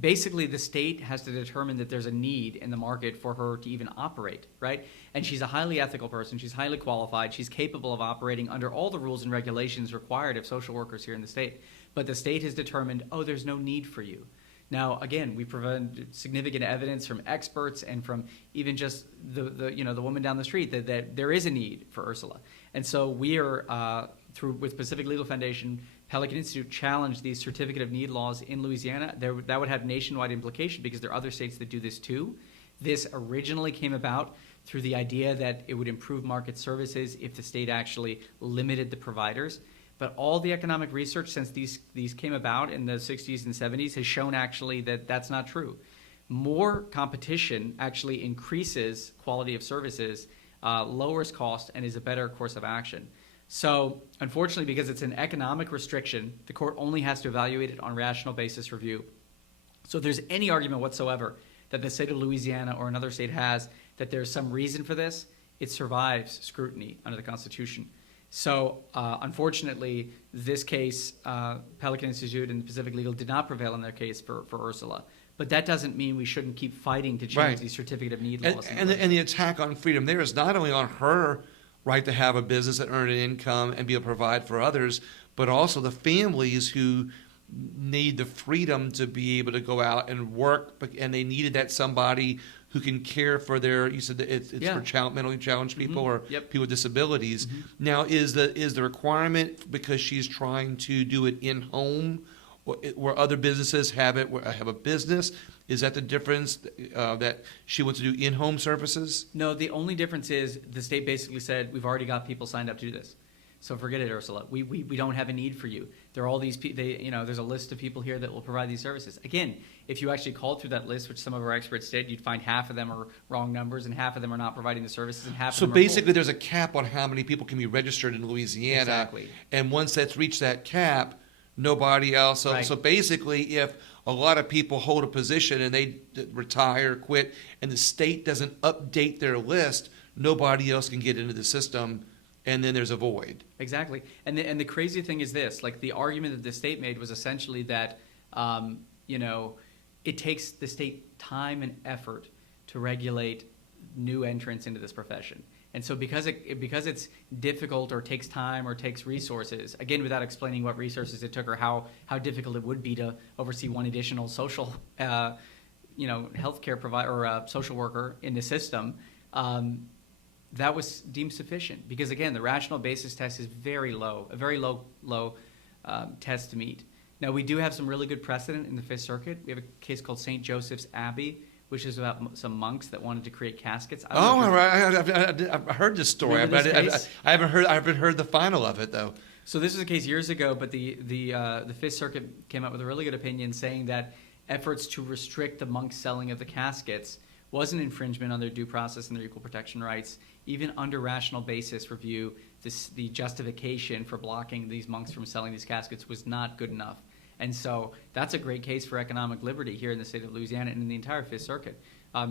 basically the state has to determine that there's a need in the market for her to even operate, right? And she's a highly ethical person. She's highly qualified. She's capable of operating under all the rules and regulations required of social workers here in the state. But the state has determined, oh, there's no need for you. Now, again, we provided significant evidence from experts and from even just the woman down the street that there is a need for Ursula. And so we are, with Pacific Legal Foundation, Pelican Institute challenged these certificate of need laws in Louisiana. That would have nationwide implication because there are other states that do this too. This originally came about through the idea that it would improve market services if the state actually limited the providers. But all the economic research since these came about in the 60s and 70s has shown actually that that's not true. More competition actually increases quality of services, lowers cost, and is a better course of action. So, unfortunately, because it's an economic restriction, the court only has to evaluate it on rational basis review. So if there's any argument whatsoever that the state of Louisiana or another state has that there's some reason for this, it survives scrutiny under the Constitution. So, unfortunately, this case, Pelican Institute and Pacific Legal did not prevail in their case for Ursula. But that doesn't mean we shouldn't keep fighting to change these certificate of need laws. And the attack on freedom there is not only on her right to have a business and earn an income and be able to provide for others, but also the families who need the freedom to be able to go out and work, and they needed that somebody who can care for their, you said that it's for mentally challenged people or people with disabilities. Now, is the requirement because she's trying to do it in home, where other businesses have a business? Is that the difference, that she wants to do in-home services? No, the only difference is the state basically said, we've already got people signed up to do this. So forget it, Ursula. We don't have a need for you. There are all these people, there's a list of people here that will provide these services. Again, if you actually called through that list, which some of our experts did, you'd find half of them are wrong numbers and half of them are not providing the services and half of them are basically full. There's a cap on how many people can be registered in Louisiana. Exactly. And once that's reached that cap, nobody else. So basically, if a lot of people hold a position and they retire, quit, and the state doesn't update their list, nobody else can get into the system, and then there's a void. Exactly. And the crazy thing is this, like the argument that the state made was essentially that, it takes the state time and effort to regulate new entrants into this profession. And so because it's difficult or takes time or takes resources, again, without explaining what resources it took or how difficult it would be to oversee one additional social, healthcare provider or social worker in the system, that was deemed sufficient. Because again, the rational basis test is very low, a very low test to meet. Now, we do have some really good precedent in the Fifth Circuit. We have a case called St. Joseph's Abbey, which is about some monks that wanted to create caskets. I've heard this story. I haven't heard the final of it though. So this was a case years ago, but the Fifth Circuit came out with a really good opinion saying that efforts to restrict the monks' selling of the caskets was an infringement on their due process and their equal protection rights. Even under rational basis review, the justification for blocking these monks from selling these caskets was not good enough. And so that's a great case for economic liberty here in the state of Louisiana and in the entire Fifth Circuit.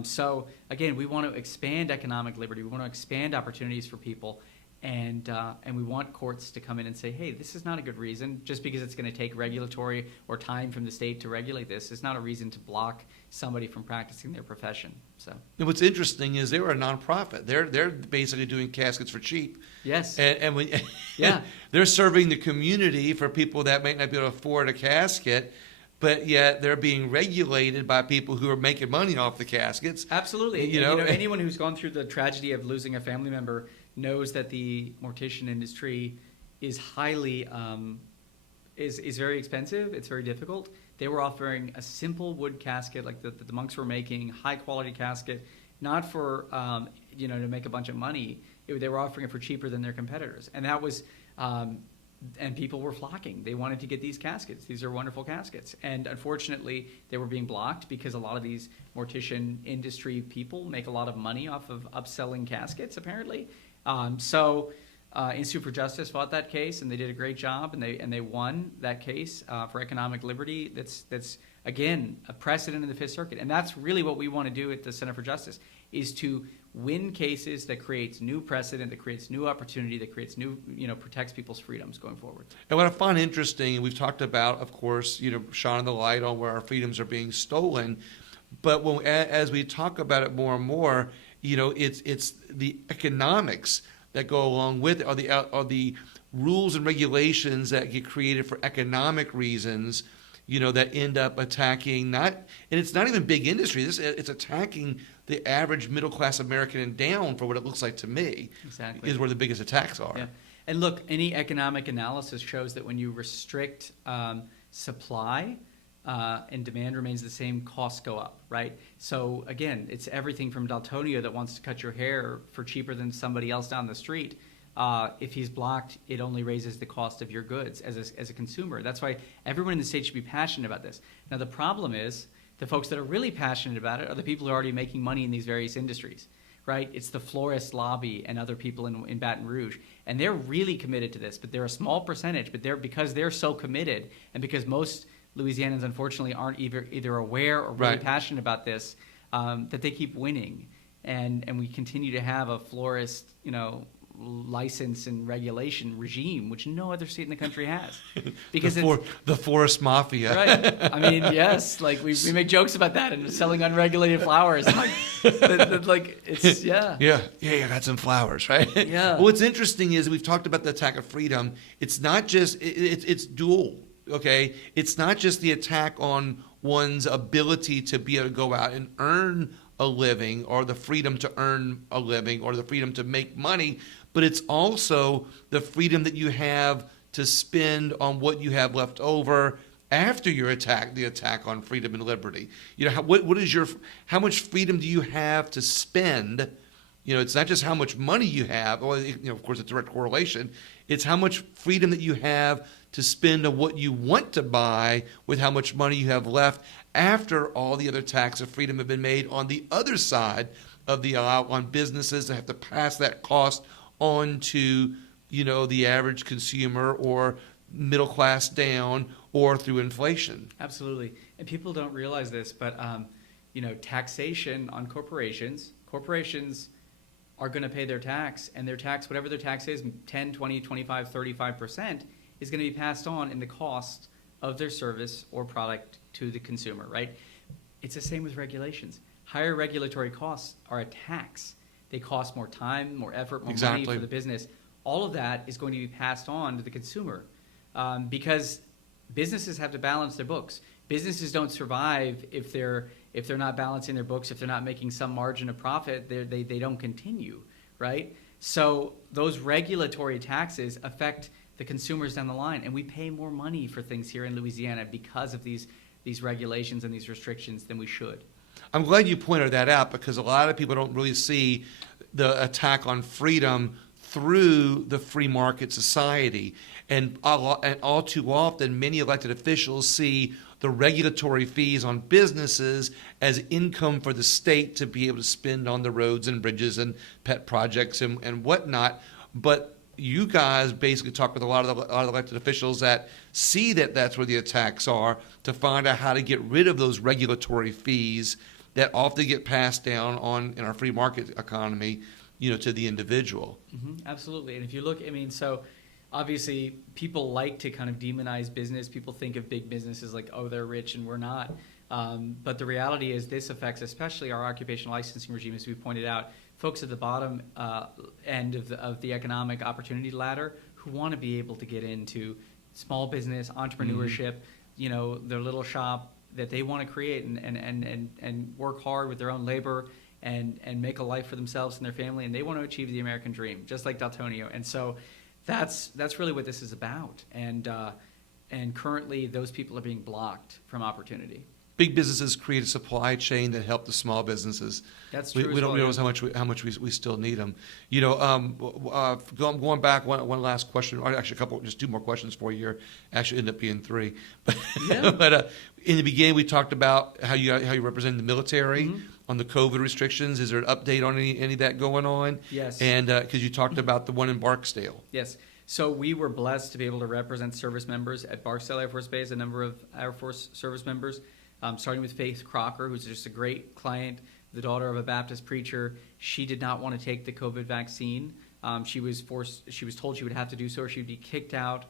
So again, we want to expand economic liberty. We want to expand opportunities for people. And we want courts to come in and say, hey, this is not a good reason. Just because it's going to take regulatory or time from the state to regulate this, it's not a reason to block somebody from practicing their profession. So. And what's interesting is they were a nonprofit. They're basically doing caskets for cheap. Yes. And when they're serving the community for people that might not be able to afford a casket, but yet they're being regulated by people who are making money off the caskets. Absolutely. Anyone who's gone through the tragedy of losing a family member knows that the mortician industry is highly is very expensive. It's very difficult. They were offering a simple wood casket like the monks were making, high quality casket, not for to make a bunch of money. They were offering it for cheaper than their competitors, and that was and people were flocking. They wanted to get these caskets. These are wonderful caskets. And unfortunately, they were being blocked because a lot of these mortician industry people make a lot of money off of upselling caskets, apparently. Institute for Justice fought that case, and they did a great job, and they won that case for economic liberty. That's again a precedent in the Fifth Circuit, and that's really what we want to do at the Center for Justice, is to win cases that creates new precedent, that creates new opportunity, that creates new, protects people's freedoms going forward. And what I find interesting, we've talked about, of course, shining the light on where our freedoms are being stolen, but as we talk about it more and more, it's the economics that go along with it, are the rules and regulations that get created for economic reasons, that end up attacking and it's not even big industry. It's attacking the average middle class American and down, for what it looks like to me. Exactly. Is where the biggest attacks are. Yeah. And look, any economic analysis shows that when you restrict supply and demand remains the same, costs go up, right? So again, it's everything from Daltonio that wants to cut your hair for cheaper than somebody else down the street. If he's blocked, it only raises the cost of your goods as a consumer. That's why everyone in the state should be passionate about this. Now, the problem is the folks that are really passionate about it are the people who are already making money in these various industries, right? It's the florist lobby and other people in Baton Rouge, and they're really committed to this, but they're a small percentage, but because they're so committed, and because most Louisianans, unfortunately, aren't either aware or really passionate about this, that they keep winning. And we continue to have a florist, license and regulation regime, which no other state in the country has, because the forest mafia. Right. I mean, yes, like we make jokes about that and selling unregulated flowers. It's yeah. I got some flowers, right? Yeah. Well, what's interesting is we've talked about the attack of freedom. It's not just it's dual. Okay, it's not just the attack on one's ability to be able to go out and earn a living, or the freedom to earn a living, or the freedom to make money, but it's also the freedom that you have to spend on what you have left over after your the attack on freedom and liberty. How much freedom do you have to spend? It's not just how much money you have. Well, of course, it's a direct correlation. It's how much freedom that you have to spend on what you want to buy with how much money you have left after all the other attacks of freedom have been made on the other side of the aisle, on businesses that have to pass that cost on to, the average consumer or middle class down, or through inflation. Absolutely. And people don't realize this, but, taxation on corporations are going to pay their tax, and their tax, whatever their tax is, 10, 20, 25, 35%, is going to be passed on in the cost of their service or product to the consumer, right? It's the same with regulations. Higher regulatory costs are a tax. They cost more time, more effort, more money for the business. All of that is going to be passed on to the consumer, because businesses have to balance their books. Businesses don't survive if they're not balancing their books, if they're not making some margin of profit. They don't continue, right? So those regulatory taxes affect the consumers down the line, and we pay more money for things here in Louisiana because of these regulations and these restrictions than we should. I'm glad you pointed that out, because a lot of people don't really see the attack on freedom through the free market society. And all too often, many elected officials see the regulatory fees on businesses as income for the state to be able to spend on the roads and bridges and pet projects and whatnot. But you guys basically talk with a lot of elected officials that see that that's where the attacks are, to find out how to get rid of those regulatory fees that often get passed down in our free market economy, to the individual. Mm-hmm, absolutely. And if you look, so obviously people like to kind of demonize business. People think of big businesses like, oh, they're rich and we're not. But the reality is this affects especially our occupational licensing regime, as we pointed out. Folks at the bottom end of the economic opportunity ladder who want to be able to get into small business, entrepreneurship, their little shop that they want to create and work hard with their own labor and make a life for themselves and their family, and they want to achieve the American dream, just like Daltonio. And so that's really what this is about. And currently those people are being blocked from opportunity. big businesses create a supply chain that help the small businesses. That's true. We don't realize how much we still need them. Going back, one last question, or actually just two more questions for you here. Actually, end up being three. But, Yeah. but in the beginning, we talked about how you represent the military Mm-hmm. on the COVID restrictions. Is there an update on any of that going on? Yes. And because you talked about the one in Barksdale. Yes. So we were blessed to be able to represent service members at Barksdale Air Force Base, a number of Air Force service members, starting with Faith Crocker, who's just a great client, the daughter of a Baptist preacher. She did not want to take the COVID vaccine. She was told she would have to do so or she'd be kicked out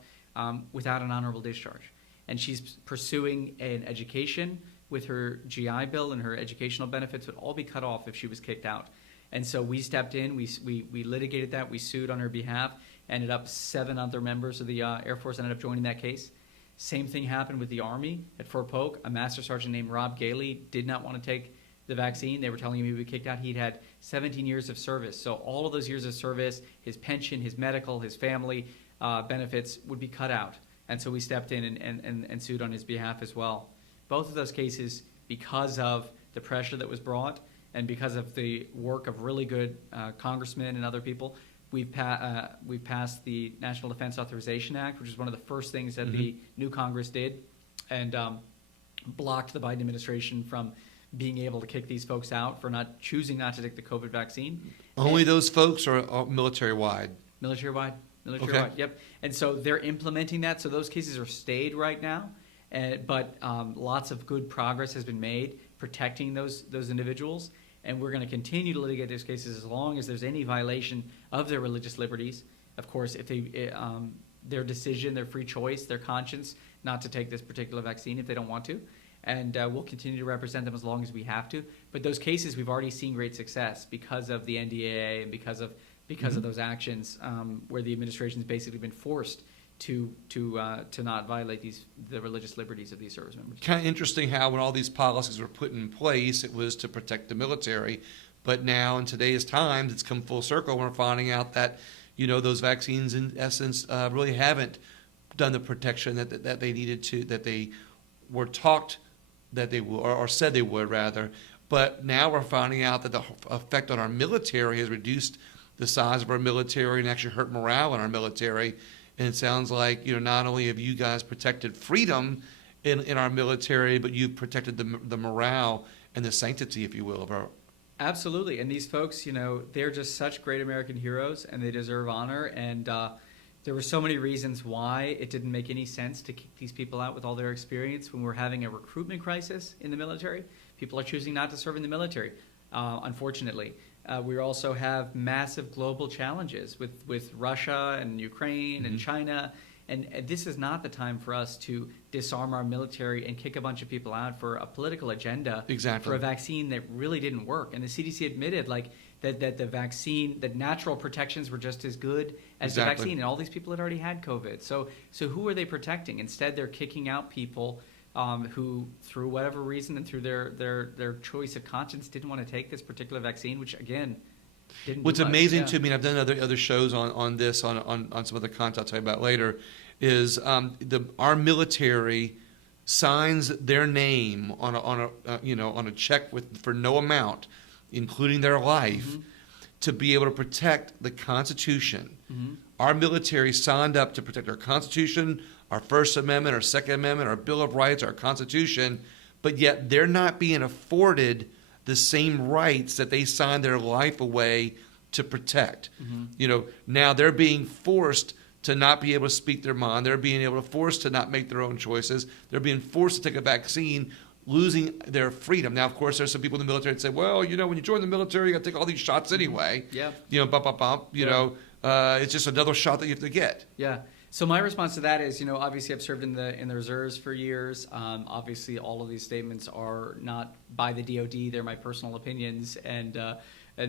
without an honorable discharge. And she's pursuing an education with her GI Bill, and her educational benefits would all be cut off if she was kicked out. And so we stepped in, we litigated that, we sued on her behalf. Ended up 7 other members of the Air Force ended up joining that case. Same thing happened with the Army at Fort Polk. A master sergeant named Rob Gailey did not want to take the vaccine. They were telling him he would be kicked out. He'd had 17 years of service. So all of those years of service, his pension, his medical, his family benefits would be cut out. And so we stepped in and sued on his behalf as well. Both of those cases, because of the pressure that was brought and because of the work of really good congressmen and other people, we've passed the National Defense Authorization Act, which is one of the first things that the new Congress did, and blocked the Biden administration from being able to kick these folks out for choosing not to take the COVID vaccine. Only those folks are military-wide? Military-wide. Okay. Yep. And so they're implementing that. So those cases are stayed right now, but lots of good progress has been made protecting those individuals. And we're going to continue to litigate those cases as long as there's any violation of their religious liberties. Of course, if their decision, their free choice, their conscience not to take this particular vaccine if they don't want to. And we'll continue to represent them as long as we have to. But those cases, we've already seen great success because of the NDAA and because of those actions where the administration's basically been forced to not violate the religious liberties of these service members. Kind of interesting how when all these policies were put in place, it was to protect the military. But now in today's times, it's come full circle. We're finding out that, those vaccines in essence really haven't done the protection that they needed to, that they were talked that they would, or said they would rather. But now we're finding out that the effect on our military has reduced the size of our military and actually hurt morale in our military. And it sounds like, not only have you guys protected freedom in our military, but you've protected the morale and the sanctity, if you will, of our... Absolutely. And these folks, they're just such great American heroes, and they deserve honor. And there were so many reasons why it didn't make any sense to kick these people out with all their experience when we're having a recruitment crisis in the military. People are choosing not to serve in the military, unfortunately. We also have massive global challenges with Russia and Ukraine and China. And this is not the time for us to disarm our military and kick a bunch of people out for a political agenda. Exactly. For a vaccine that really didn't work. And the CDC admitted that the vaccine, that natural protections were just as good as the vaccine. And all these people had already had COVID. So who are they protecting? Instead, they're kicking out people who, through whatever reason and through their choice of conscience, didn't want to take this particular vaccine, which, again, didn't What's do much. amazing to me, and I've done other shows on this, on some other content I'll tell you about later, is our military signs their name on a check for no amount, including their life, to be able to protect the Constitution. Our military signed up to protect our Constitution, our First Amendment, our Second Amendment, our Bill of Rights, our Constitution, but yet they're not being afforded the same rights that they signed their life away to protect. Now they're being forced to not be able to speak their mind. They're being forced to not make their own choices. They're being forced to take a vaccine, losing their freedom. Now, of course, there's some people in the military that say, well, when you join the military, you got to take all these shots anyway. Yeah. Bump. It's just another shot that you have to get. Yeah. So my response to that is, obviously I've served in the reserves for years. Obviously, all of these statements are not by the DoD; they're my personal opinions, and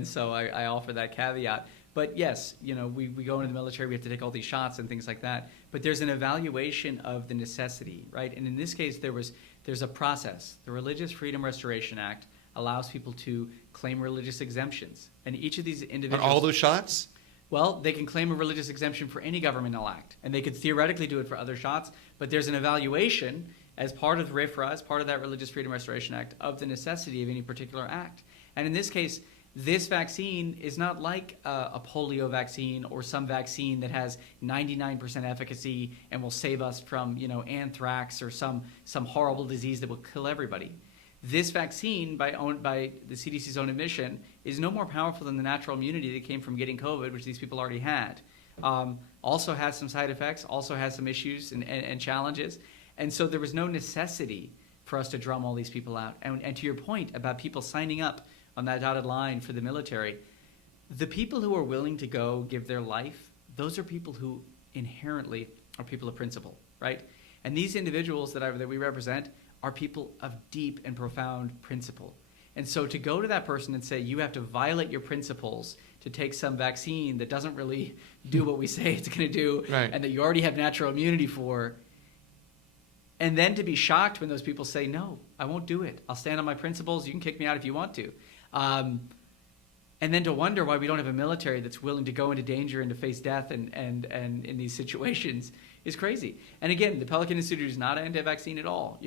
so I offer that caveat. But yes, we go into the military, we have to take all these shots and things like that. But there's an evaluation of the necessity, right? And in this case, there's a process. The Religious Freedom Restoration Act allows people to claim religious exemptions, and each of these individuals. On all those shots? Well, they can claim a religious exemption for any governmental act, and they could theoretically do it for other shots, but there's an evaluation as part of RFRA, as part of that Religious Freedom Restoration Act, of the necessity of any particular act. And in this case, this vaccine is not like a polio vaccine or some vaccine that has 99% efficacy and will save us from, anthrax or some horrible disease that will kill everybody. This vaccine, by the CDC's own admission, is no more powerful than the natural immunity that came from getting COVID, which these people already had. Also has some side effects, also has some issues and challenges. And so there was no necessity for us to drum all these people out. And to your point about people signing up on that dotted line for the military, the people who are willing to go give their life, those are people who inherently are people of principle, right? And these individuals that we represent are people of deep and profound principle. And so to go to that person and say, you have to violate your principles to take some vaccine that doesn't really do what we say it's going to do, right, and that you already have natural immunity for, and then to be shocked when those people say, no, I won't do it. I'll stand on my principles. You can kick me out if you want to. And then to wonder why we don't have a military that's willing to go into danger and to face death and in these situations is crazy. And again, the Pelican Institute is not anti-vaccine at all.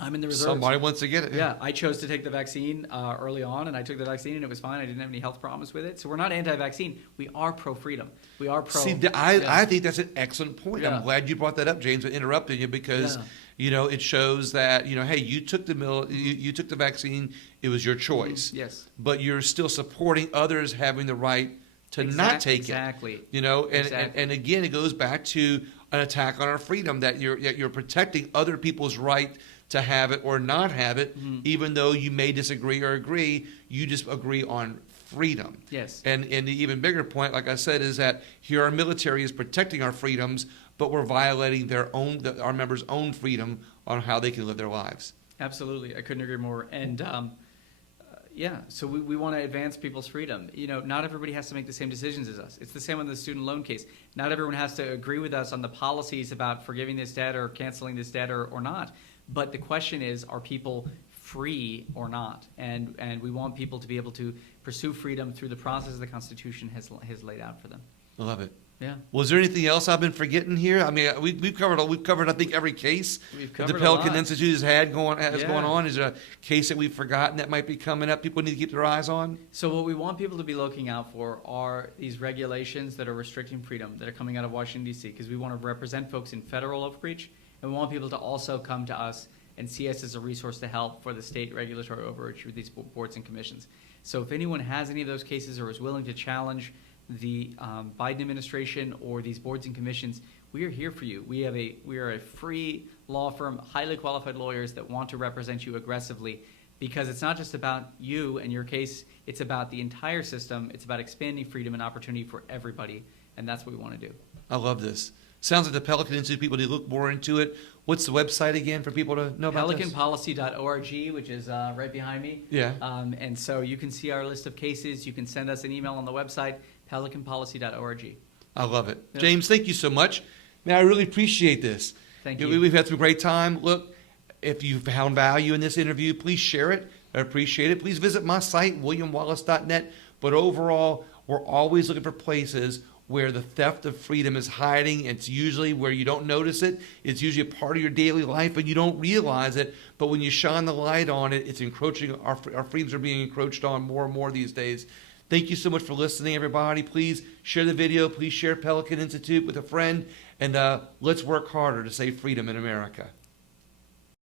I'm in the reserves. Somebody wants to get it. Yeah, I chose to take the vaccine early on, and I took the vaccine, and it was fine. I didn't have any health problems with it. So we're not anti-vaccine. We are pro-freedom. We are pro. See, I think that's an excellent point. Yeah. I'm glad you brought that up, James. I interrupted you because it shows that hey, you took you took the vaccine. It was your choice. Yes. But you're still supporting others having the right to not take exactly. it. And again, it goes back to an attack on our freedom, that you're protecting other people's right to have it or not have it, even though you may disagree or agree. You just agree on freedom. Yes. And the even bigger point, like I said, is that here our military is protecting our freedoms, but we're violating our members' own freedom on how they can live their lives. Absolutely. I couldn't agree more. And so we want to advance people's freedom. Not everybody has to make the same decisions as us. It's the same on the student loan case. Not everyone has to agree with us on the policies about forgiving this debt or canceling this debt or not. But the question is, are people free or not? And we want people to be able to pursue freedom through the process the Constitution has laid out for them. I love it. Yeah. Was there anything else I've been forgetting here? I mean, we've covered I think every case the Pelican Institute has going on. Is there a case that we've forgotten that might be coming up? People need to keep their eyes on. So what we want people to be looking out for are these regulations that are restricting freedom that are coming out of Washington D.C. because we want to represent folks in federal overreach, and we want people to also come to us and see us as a resource to help for the state regulatory overreach with these boards and commissions. So if anyone has any of those cases or is willing to challenge the Biden administration or these boards and commissions, we are here for you. We are a free law firm, highly qualified lawyers that want to represent you aggressively, because it's not just about you and your case, it's about the entire system. It's about expanding freedom and opportunity for everybody, and that's what we want to do. I love this. Sounds like the Pelican Institute, people need to look more into it. What's the website again for people to know about this? PelicanPolicy.org, which is right behind me. Yeah. And so you can see our list of cases. You can send us an email on the website, PelicanPolicy.org. I love it. Yep. James, thank you so much. Man, I really appreciate this. Thank you. We've had some great time. Look, if you found value in this interview, please share it. I appreciate it. Please visit my site, williamwallace.net. But overall, we're always looking for places where the theft of freedom is hiding. It's usually where you don't notice it. It's usually a part of your daily life and you don't realize it. But when you shine the light on it, it's encroaching. Our freedoms are being encroached on more and more these days. Thank you so much for listening, everybody. Please share the video. Please share Pelican Institute with a friend. And let's work harder to save freedom in America.